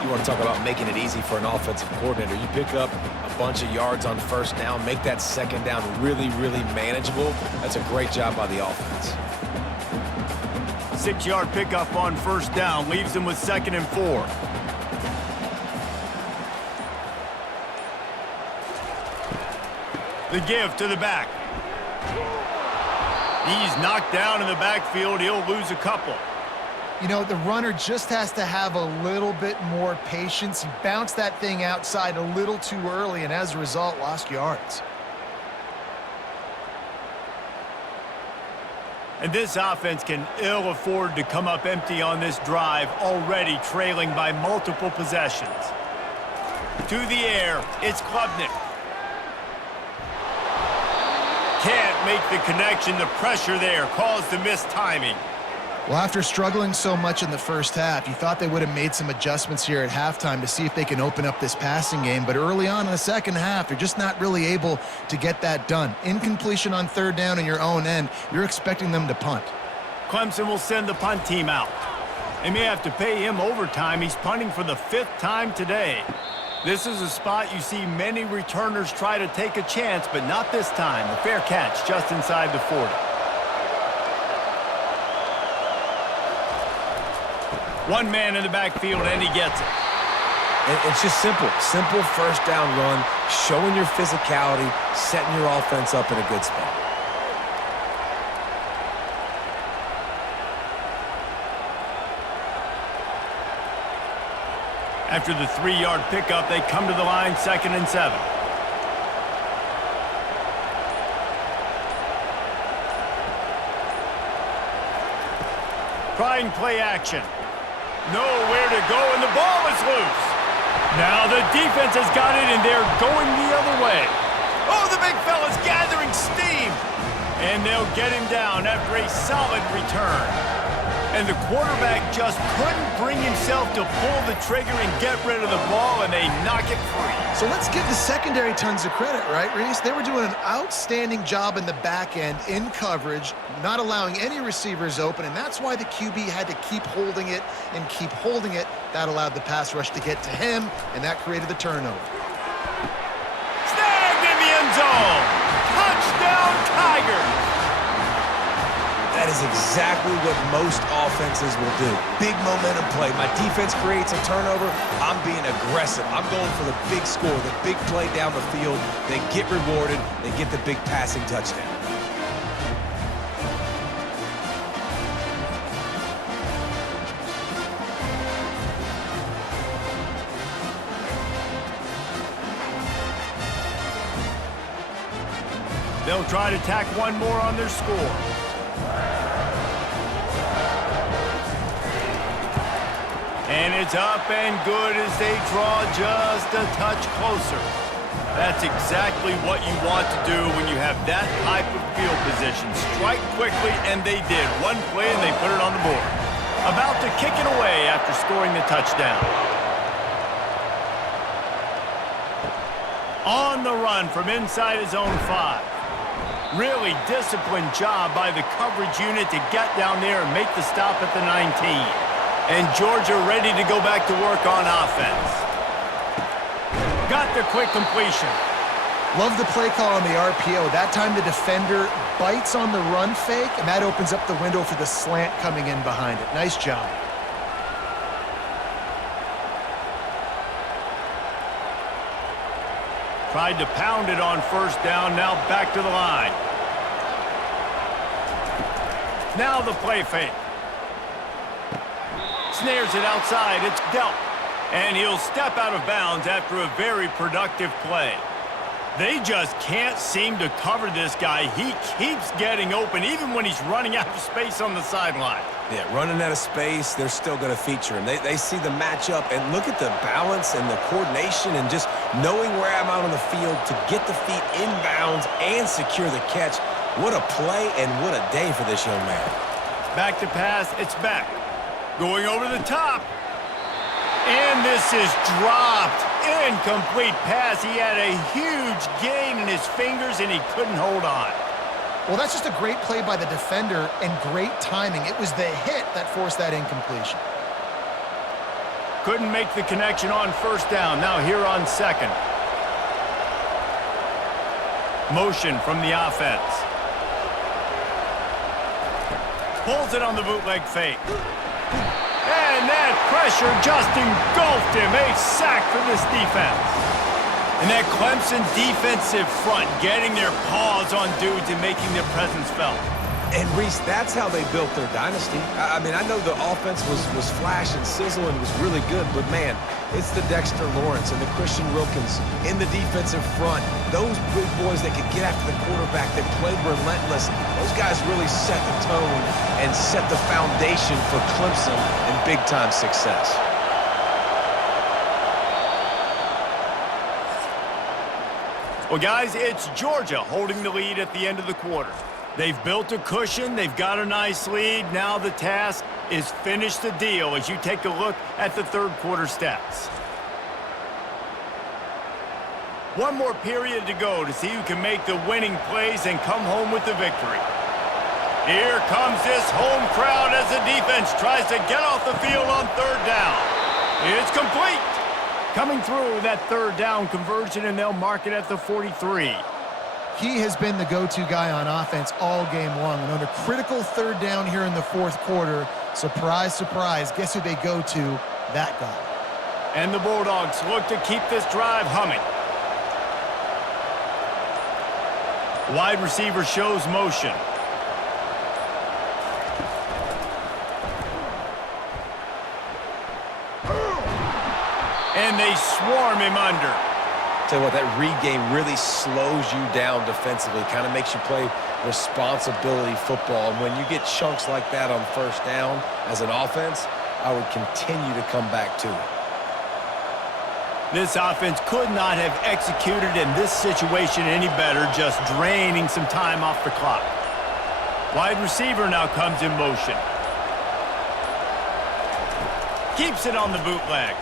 You want to talk about making it easy for an offensive coordinator. You pick up a bunch of yards on first down, make that second down really, really manageable. That's a great job by the offense. 6-yard pickup on first down leaves them with 2nd and 4. The give to the back. He's knocked down in the backfield. He'll lose a couple. You know, the runner just has to have a little bit more patience. He bounced that thing outside a little too early, and as a result, lost yards. And this offense can ill afford to come up empty on this drive, already trailing by multiple possessions. To the air, it's Klubnik. Can't make the connection. The pressure there caused the missed timing. Well, after struggling so much in the first half, you thought they would have made some adjustments here at halftime to see if they can open up this passing game. But early on in the second half, they're just not really able to get that done. Incompletion on third down in your own end, you're expecting them to punt. Clemson will send the punt team out. They may have to pay him overtime. He's punting for the 5th time today. This is a spot you see many returners try to take a chance, but not this time. The fair catch just inside the 40. One man in the backfield, and he gets it. And it's just simple. Simple first down run, showing your physicality, setting your offense up in a good spot. After the 3-yard pickup, they come to the line, 2nd and 7. Trying play action. Nowhere to go, and the ball is loose. Now the defense has got it, and they're going the other way. Oh, the big fella's gathering steam. And they'll get him down after a solid return. And the quarterback just couldn't bring himself to pull the trigger and get rid of the ball, and they knock it free. So let's give the secondary tons of credit, right, Reese? They were doing an outstanding job in the back end, in coverage, not allowing any receivers open, and that's why the QB had to keep holding it and keep holding it. That allowed the pass rush to get to him, and that created the turnover. Snagged in the end zone. Touchdown, Tigers. That is exactly what most offenses will do. Big momentum play. My defense creates a turnover. I'm being aggressive. I'm going for the big score, the big play down the field. They get rewarded. They get the big passing touchdown. They'll try to tack one more on their score. And it's up and good as they draw just a touch closer. That's exactly what you want to do when you have that type of field position. Strike quickly, and they did. One play, and they put it on the board. About to kick it away after scoring the touchdown. On the run from inside his own 5. Really disciplined job by the coverage unit to get down there and make the stop at the 19. And Georgia ready to go back to work on offense. Got the quick completion. Love the play call on the RPO. That time the defender bites on the run fake, and that opens up the window for the slant coming in behind it. Nice job. Tried to pound it on first down, now back to the line. Now the play fake. Snares it outside, it's dealt. And he'll step out of bounds after a very productive play. They just can't seem to cover this guy. He keeps getting open, even when he's running out of space on the sideline. Yeah, running out of space, they're still going to feature him. They see the matchup, and look at the balance and the coordination and just knowing where I'm out on the field to get the feet inbounds and secure the catch. What a play and what a day for this young man. Back to pass, it's Beck. Going over the top. And this is dropped. Incomplete pass. He had a huge gain in his fingers, and he couldn't hold on. Well, that's just a great play by the defender and great timing. It was the hit that forced that incompletion. couldn't make the connection on first down. Now here on second. Motion from the offense. Pulls it on the bootleg fake. And that pressure just engulfed him. A sack for this defense. And that Clemson defensive front getting their paws on dudes and making their presence felt. And, Reese, that's how they built their dynasty. I mean, I know the offense was flash and sizzle and was really good, but, man, it's the Dexter Lawrence and the Christian Wilkins in the defensive front. Those big boys that could get after the quarterback, that played relentless, those guys really set the tone and set the foundation for Clemson and big-time success. Well, guys, it's Georgia holding the lead at the end of the quarter. They've built a cushion. They've got a nice lead. Now the task is finish the deal as you take a look at the third quarter stats. One more period to go to see who can make the winning plays and come home with the victory. Here comes this home crowd as the defense tries to get off the field on third down. It's complete. Coming through that third down conversion, and they'll mark it at the 43. He has been the go-to guy on offense all game long. And on a critical third down here in the fourth quarter, surprise, surprise, guess who they go to? That guy. And the Bulldogs look to keep this drive humming. Wide receiver shows motion. And they swarm him under. Tell you what, that read game really slows you down defensively, kind of makes you play responsibility football. And when you get chunks like that on first down as an offense, I would continue to come back to it. This offense could not have executed in this situation any better, just draining some time off the clock. Wide receiver now comes in motion. Keeps it on the bootleg.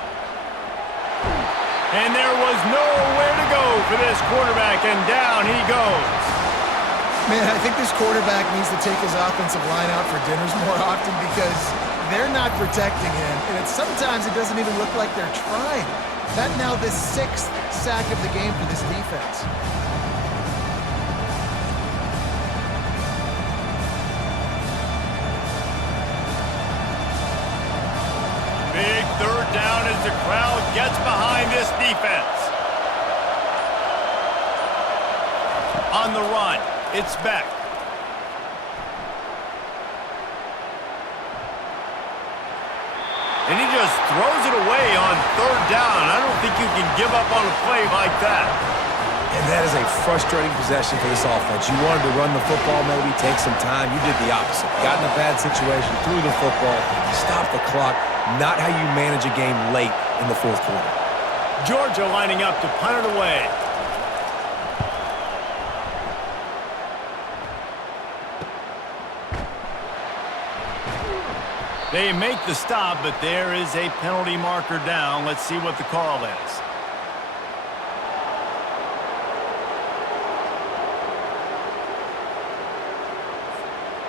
And there was nowhere to go for this quarterback, and down he goes. Man, I think this quarterback needs to take his offensive line out for dinners more often because they're not protecting him. And sometimes it doesn't even look like they're trying. That now the 6th sack of the game for this defense. Big third down as the crowd gets behind this defense. On the run, it's Beck. And he just throws it away on third down. I don't think you can give up on a play like that. And that is a frustrating possession for this offense. You wanted to run the football, maybe take some time. You did the opposite. Got in a bad situation, threw the football, stopped the clock. Not how you manage a game late in the fourth quarter. Georgia lining up to punt it away. They make the stop, but there is a penalty marker down. Let's see what the call is.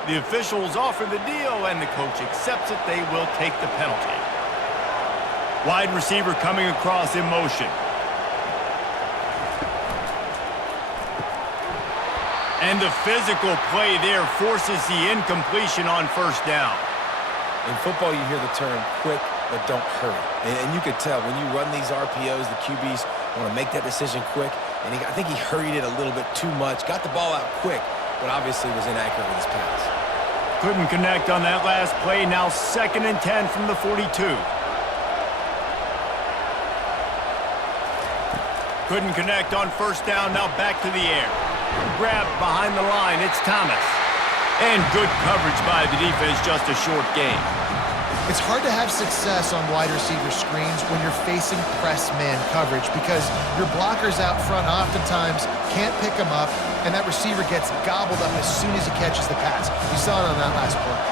The officials offer the deal, and the coach accepts it. They will take the penalty. Wide receiver coming across in motion. And the physical play there forces the incompletion on first down. In football, you hear the term quick, but don't hurry. And you could tell when you run these RPOs, the QBs want to make that decision quick. And I think he hurried it a little bit too much. Got the ball out quick, but obviously was inaccurate with his pass. Couldn't connect on that last play. Now 2nd and 10 from the 42. Couldn't connect on first down. Now back to the air. Grabbed behind the line. It's Thomas. And good coverage by the defense. Just a short gain. It's hard to have success on wide receiver screens when you're facing press man coverage because your blockers out front oftentimes can't pick them up, and that receiver gets gobbled up as soon as he catches the pass. You saw it on that last play.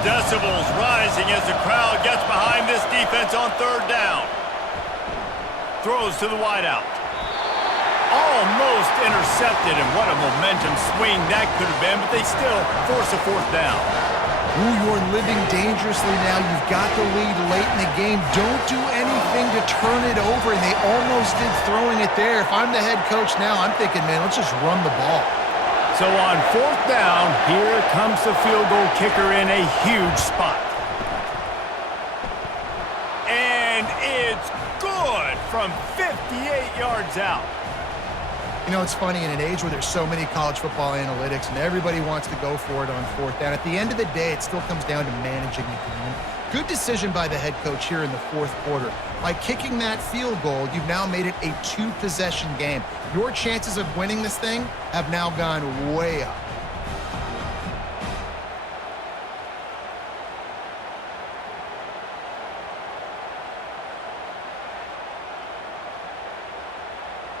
Decibels rising as the crowd gets behind this defense on third down. Throws to the wideout. Almost intercepted, and what a momentum swing that could have been, but they still force a fourth down. Ooh, you're living dangerously now. You've got the lead late in the game. Don't do anything to turn it over, and they almost did throwing it there. If I'm the head coach now, I'm thinking, man, let's just run the ball. So on 4th down, here comes the field goal kicker in a huge spot. And it's good from 58 yards out. You know, it's funny, in an age where there's so many college football analytics and everybody wants to go for it on 4th down, at the end of the day, it still comes down to managing the game. Good decision by the head coach here in the 4th quarter. By kicking that field goal, you've now made it a 2-possession game. Your chances of winning this thing have now gone way up.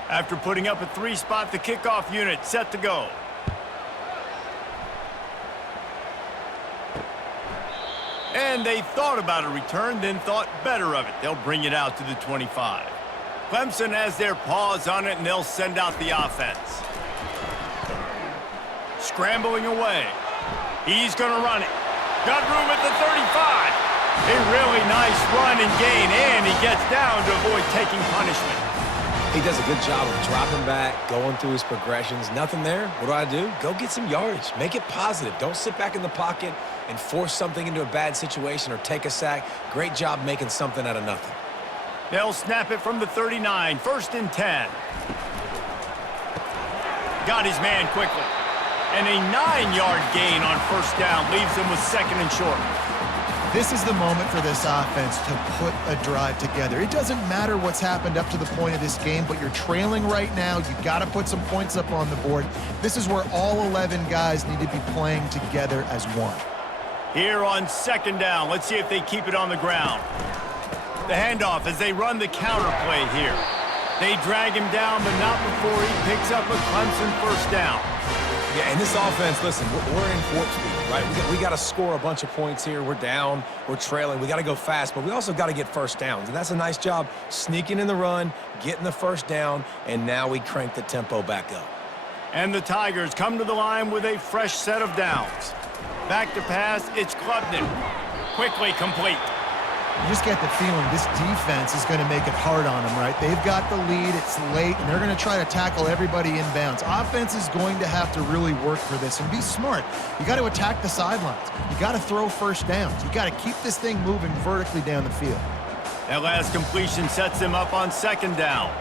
After putting up a 3-spot, the kickoff unit set to go. And they thought about a return, then thought better of it. They'll bring it out to the 25. Clemson has their paws on it, and they'll send out the offense. Scrambling away. He's going to run it. Got room at the 35. A really nice run and gain, and he gets down to avoid taking punishment. He does a good job of dropping back, going through his progressions. Nothing there. What do? Go get some yardage. Make it positive. Don't sit back in the pocket and force something into a bad situation or take a sack. Great job making something out of nothing. They'll snap it from the 39. 1st and 10. Got his man quickly. And a 9-yard gain on 1st down leaves him with 2nd and short. This is the moment for this offense to put a drive together. It doesn't matter what's happened up to the point of this game, but you're trailing right now. You've got to put some points up on the board. This is where all 11 guys need to be playing together as one. Here on 2nd down, let's see if they keep it on the ground. The handoff as they run the counter play here. They drag him down, but not before he picks up a Clemson 1st down. Yeah, and this offense, listen, we're in warp speed, right? We got to score a bunch of points here. We're down, we're trailing. We got to go fast, but we also got to get 1st downs. And that's a nice job sneaking in the run, getting the 1st down, and now we crank the tempo back up. And the Tigers come to the line with a fresh set of downs. Back to pass, it's Klubnik. Quickly complete. You just get the feeling this defense is going to make it hard on them, right? They've got the lead, it's late, and they're going to try to tackle everybody inbounds. Offense is going to have to really work for this and be smart. You got to attack the sidelines. You got to throw 1st downs. You got to keep this thing moving vertically down the field. That last completion sets him up on 2nd down.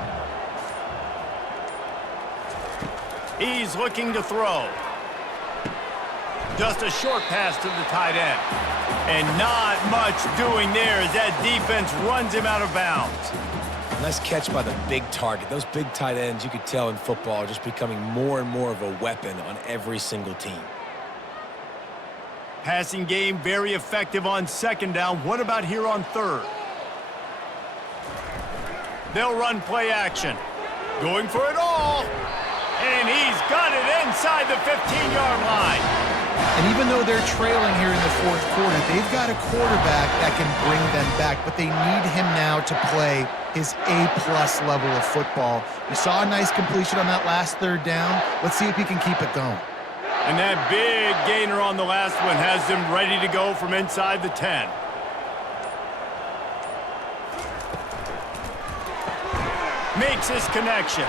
He's looking to throw. Just a short pass to the tight end. And not much doing there as that defense runs him out of bounds. Nice catch by the big target. Those big tight ends, you could tell in football, are just becoming more and more of a weapon on every single team. Passing game very effective on 2nd down. What about here on 3rd? They'll run play action. Going for it all. And he's got it inside the 15-yard line. And even though they're trailing here in the 4th quarter, they've got a quarterback that can bring them back, but they need him now to play his A+ level of football. We saw a nice completion on that last 3rd down. Let's see if he can keep it going. And that big gainer on the last one has them ready to go from inside the 10. Makes his connection.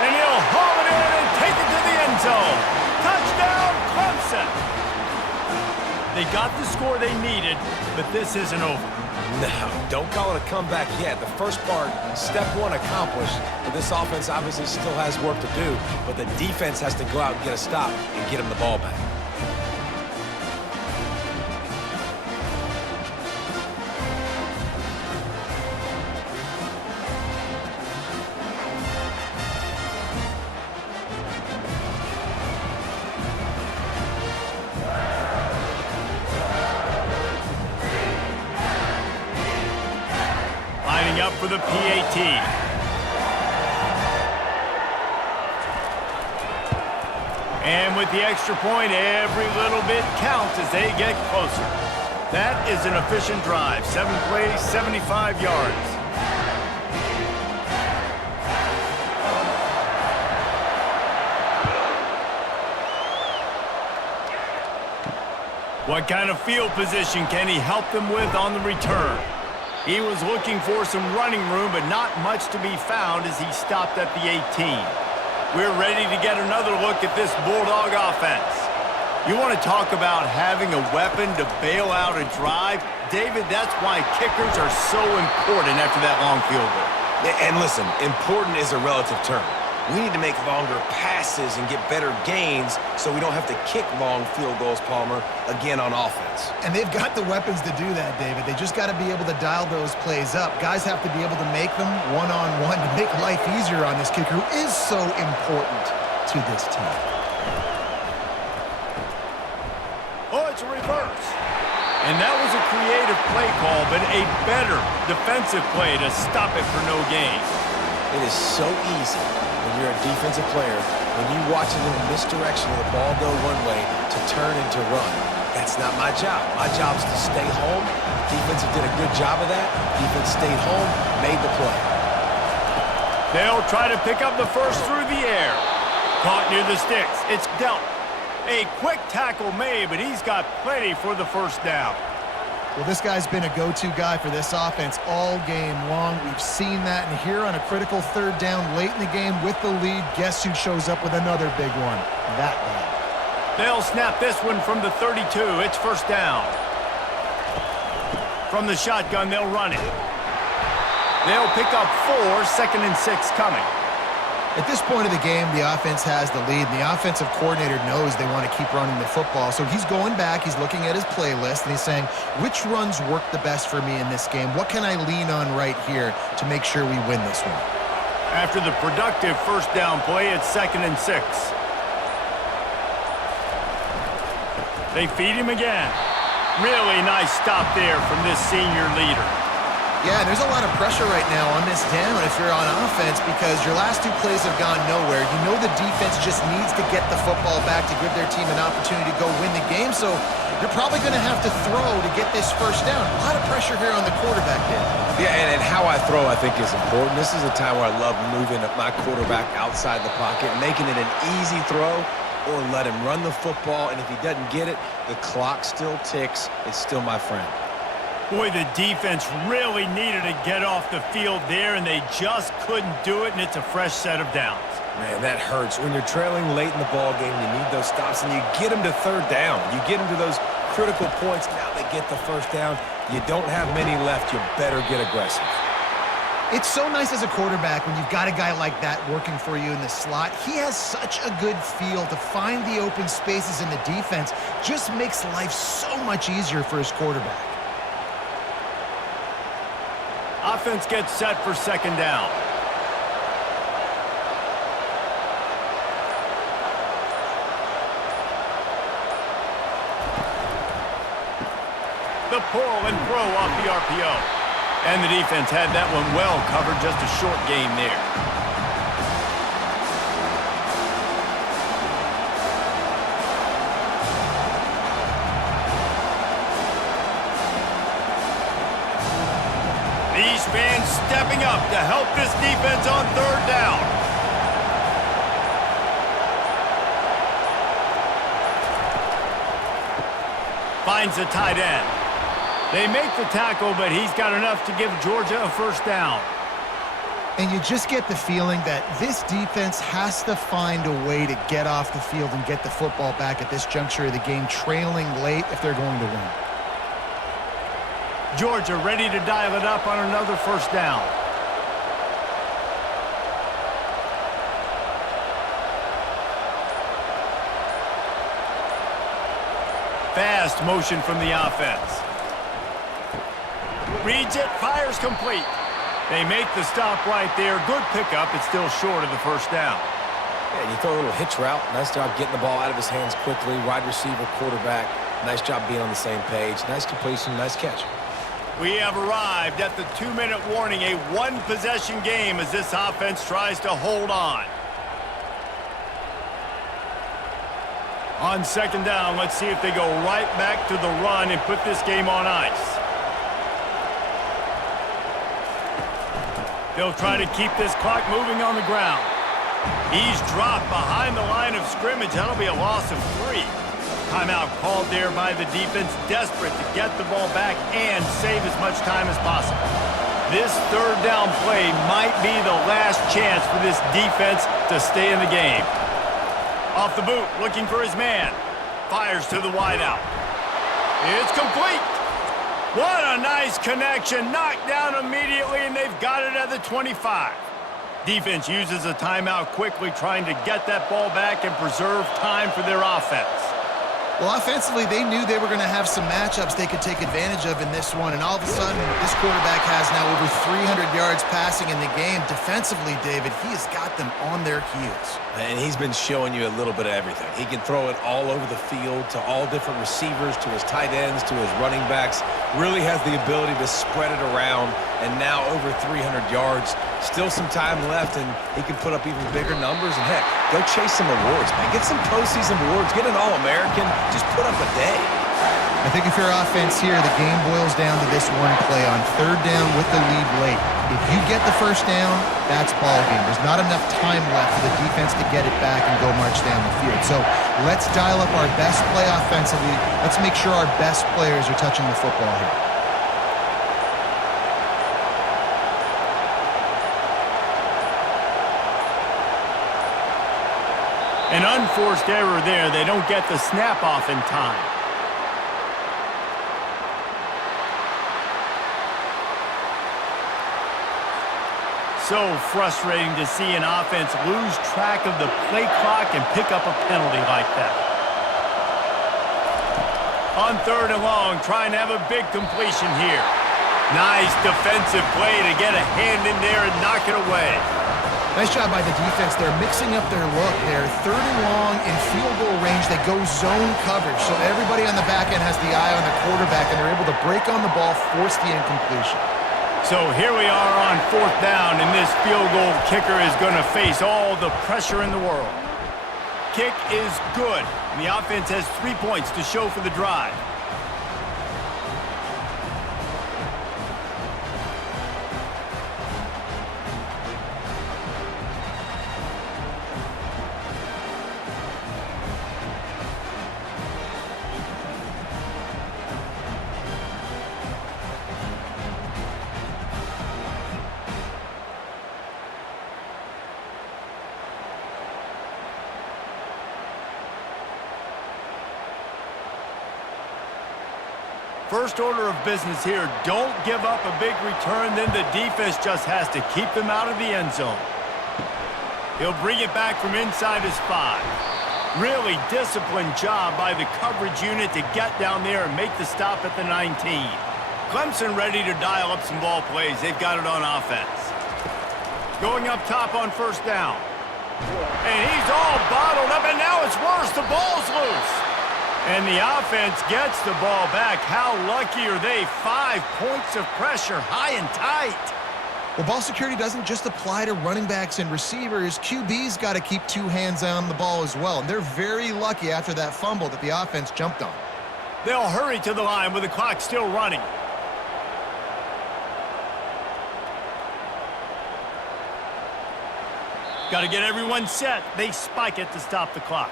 And he'll haul it in and take it to the end zone. Touchdown, Clemson! They got the score they needed, but this isn't over. No, don't call it a comeback yet. The first part, step 1 accomplished. But this offense obviously still has work to do, but the defense has to go out and get a stop and get him the ball back. Up for the PAT. And with the extra point, every little bit counts as they get closer. That is an efficient drive. 7 plays, 75 yards. What kind of field position can he help them with on the return? He was looking for some running room, but not much to be found as he stopped at the 18. We're ready to get another look at this Bulldog offense. You want to talk about having a weapon to bail out a drive? David, that's why kickers are so important after that long field goal. And listen, important is a relative term. We need to make longer passes and get better gains so we don't have to kick long field goals, Palmer, again on offense. And they've got the weapons to do that, David. They just got to be able to dial those plays up. Guys have to be able to make them one-on-one to make life easier on this kicker who is so important to this team. Oh, it's a reverse. And that was a creative play call, but a better defensive play to stop it for no gain. It is so easy when you're a defensive player, when you watch a little misdirection of the ball go one way to turn and to run. That's not my job. My job is to stay home. The defense did a good job of that. Defense stayed home, made the play. They'll try to pick up the first through the air. Caught near the sticks. It's dealt. A quick tackle made, but he's got plenty for the first down. Well, this guy's been a go-to guy for this offense all game long. We've seen that, and here on a critical third down late in the game with the lead, guess who shows up with another big one? That guy. They'll snap this one from the 32. It's first down. From the shotgun, they'll run it. They'll pick up 4, 2nd and 6 coming. At this point of the game, the offense has the lead, and the offensive coordinator knows they want to keep running the football. So he's going back, he's looking at his playlist, and he's saying, which runs work the best for me in this game? What can I lean on right here to make sure we win this one? After the productive first down play, it's 2nd and 6. They feed him again. Really nice stop there from this senior leader. Yeah, there's a lot of pressure right now on this down if you're on offense because your last 2 plays have gone nowhere. You know the defense just needs to get the football back to give their team an opportunity to go win the game, so you're probably going to have to throw to get this first down. A lot of pressure here on the quarterback, Dave. Yeah, and how I throw, I think, is important. This is a time where I love moving my quarterback outside the pocket, making it an easy throw, or let him run the football, and if he doesn't get it, the clock still ticks. It's still my friend. Boy, the defense really needed to get off the field there, and they just couldn't do it, and it's a fresh set of downs. Man, that hurts. When you're trailing late in the ball game, you need those stops, and you get them to third down. You get them to those critical points. Now they get the first down. You don't have many left. You better get aggressive. It's so nice as a quarterback when you've got a guy like that working for you in the slot. He has such a good feel to find the open spaces in the defense. Just makes life so much easier for his quarterback. Offense gets set for 2nd down. The pull and throw off the RPO. And the defense had that one well covered, just a short game there. These fans stepping up to help this defense on 3rd down. Finds the tight end. They make the tackle, but he's got enough to give Georgia a first down. And you just get the feeling that this defense has to find a way to get off the field and get the football back at this juncture of the game, trailing late if they're going to win. Georgia ready to dial it up on another first down. Fast motion from the offense. Reads it, fires complete. They make the stop right there. Good pickup. It's still short of the first down. Yeah, you throw a little hitch route. Nice job getting the ball out of his hands quickly. Wide receiver, quarterback. Nice job being on the same page. Nice completion, nice catch. We have arrived at the 2-minute warning, a 1-possession game as this offense tries to hold on. On 2nd down, let's see if they go right back to the run and put this game on ice. They'll try to keep this clock moving on the ground. He's dropped behind the line of scrimmage. That'll be a loss of 3. Timeout called there by the defense, desperate to get the ball back and save as much time as possible. This third down play might be the last chance for this defense to stay in the game. Off the boot, looking for his man. Fires to the wideout. It's complete. What a nice connection. Knocked down immediately, and they've got it at the 25. Defense uses a timeout quickly, trying to get that ball back and preserve time for their offense. Well, offensively, they knew they were going to have some matchups they could take advantage of in this one, and all of a sudden, this quarterback has now over 300 yards passing in the game. Defensively, David, he has got them on their heels. And he's been showing you a little bit of everything. He can throw it all over the field to all different receivers, to his tight ends, to his running backs. Really has the ability to spread it around, and now over 300 yards. Still some time left, and he can put up even bigger numbers. And, heck, go chase some awards, man. Get some postseason awards. Get an All-American. Just put up a day. I think if you're offense here, the game boils down to this one play on third down with the lead late. If you get the first down, that's ball game. There's not enough time left for the defense to get it back and go march down the field. So let's dial up our best play offensively. Let's make sure our best players are touching the football here. An unforced error there. They don't get the snap off in time. So frustrating to see an offense lose track of the play clock and pick up a penalty like that. On third and long, trying to have a big completion here. Nice defensive play to get a hand in there and knock it away. Nice job by the defense. They're mixing up their look. They're third and long in field goal range. They go zone coverage. So everybody on the back end has the eye on the quarterback, and they're able to break on the ball, force the incompletion. So here we are on fourth down, and this field goal kicker is going to face all the pressure in the world. Kick is good. The offense has 3 points to show for the drive. First order of business here, don't give up a big return, then the defense just has to keep them out of the end zone. He'll bring it back from inside his 5. Really disciplined job by the coverage unit to get down there and make the stop at the 19. Clemson ready to dial up some ball plays. They've got it on offense. Going up top on first down. And he's all bottled up, and now it's worse. The ball's loose. And the offense gets the ball back. How lucky are they? 5 points of pressure, high and tight. Well, ball security doesn't just apply to running backs and receivers. QB's got to keep 2 hands on the ball as well. And they're very lucky after that fumble that the offense jumped on. They'll hurry to the line with the clock still running. Got to get everyone set. They spike it to stop the clock.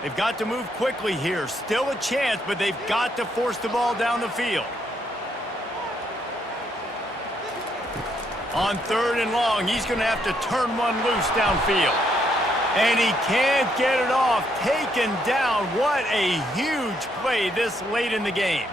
They've got to move quickly here. Still a chance, but they've got to force the ball down the field. On third and long, he's going to have to turn one loose downfield. And he can't get it off. Taken down. What a huge play this late in the game.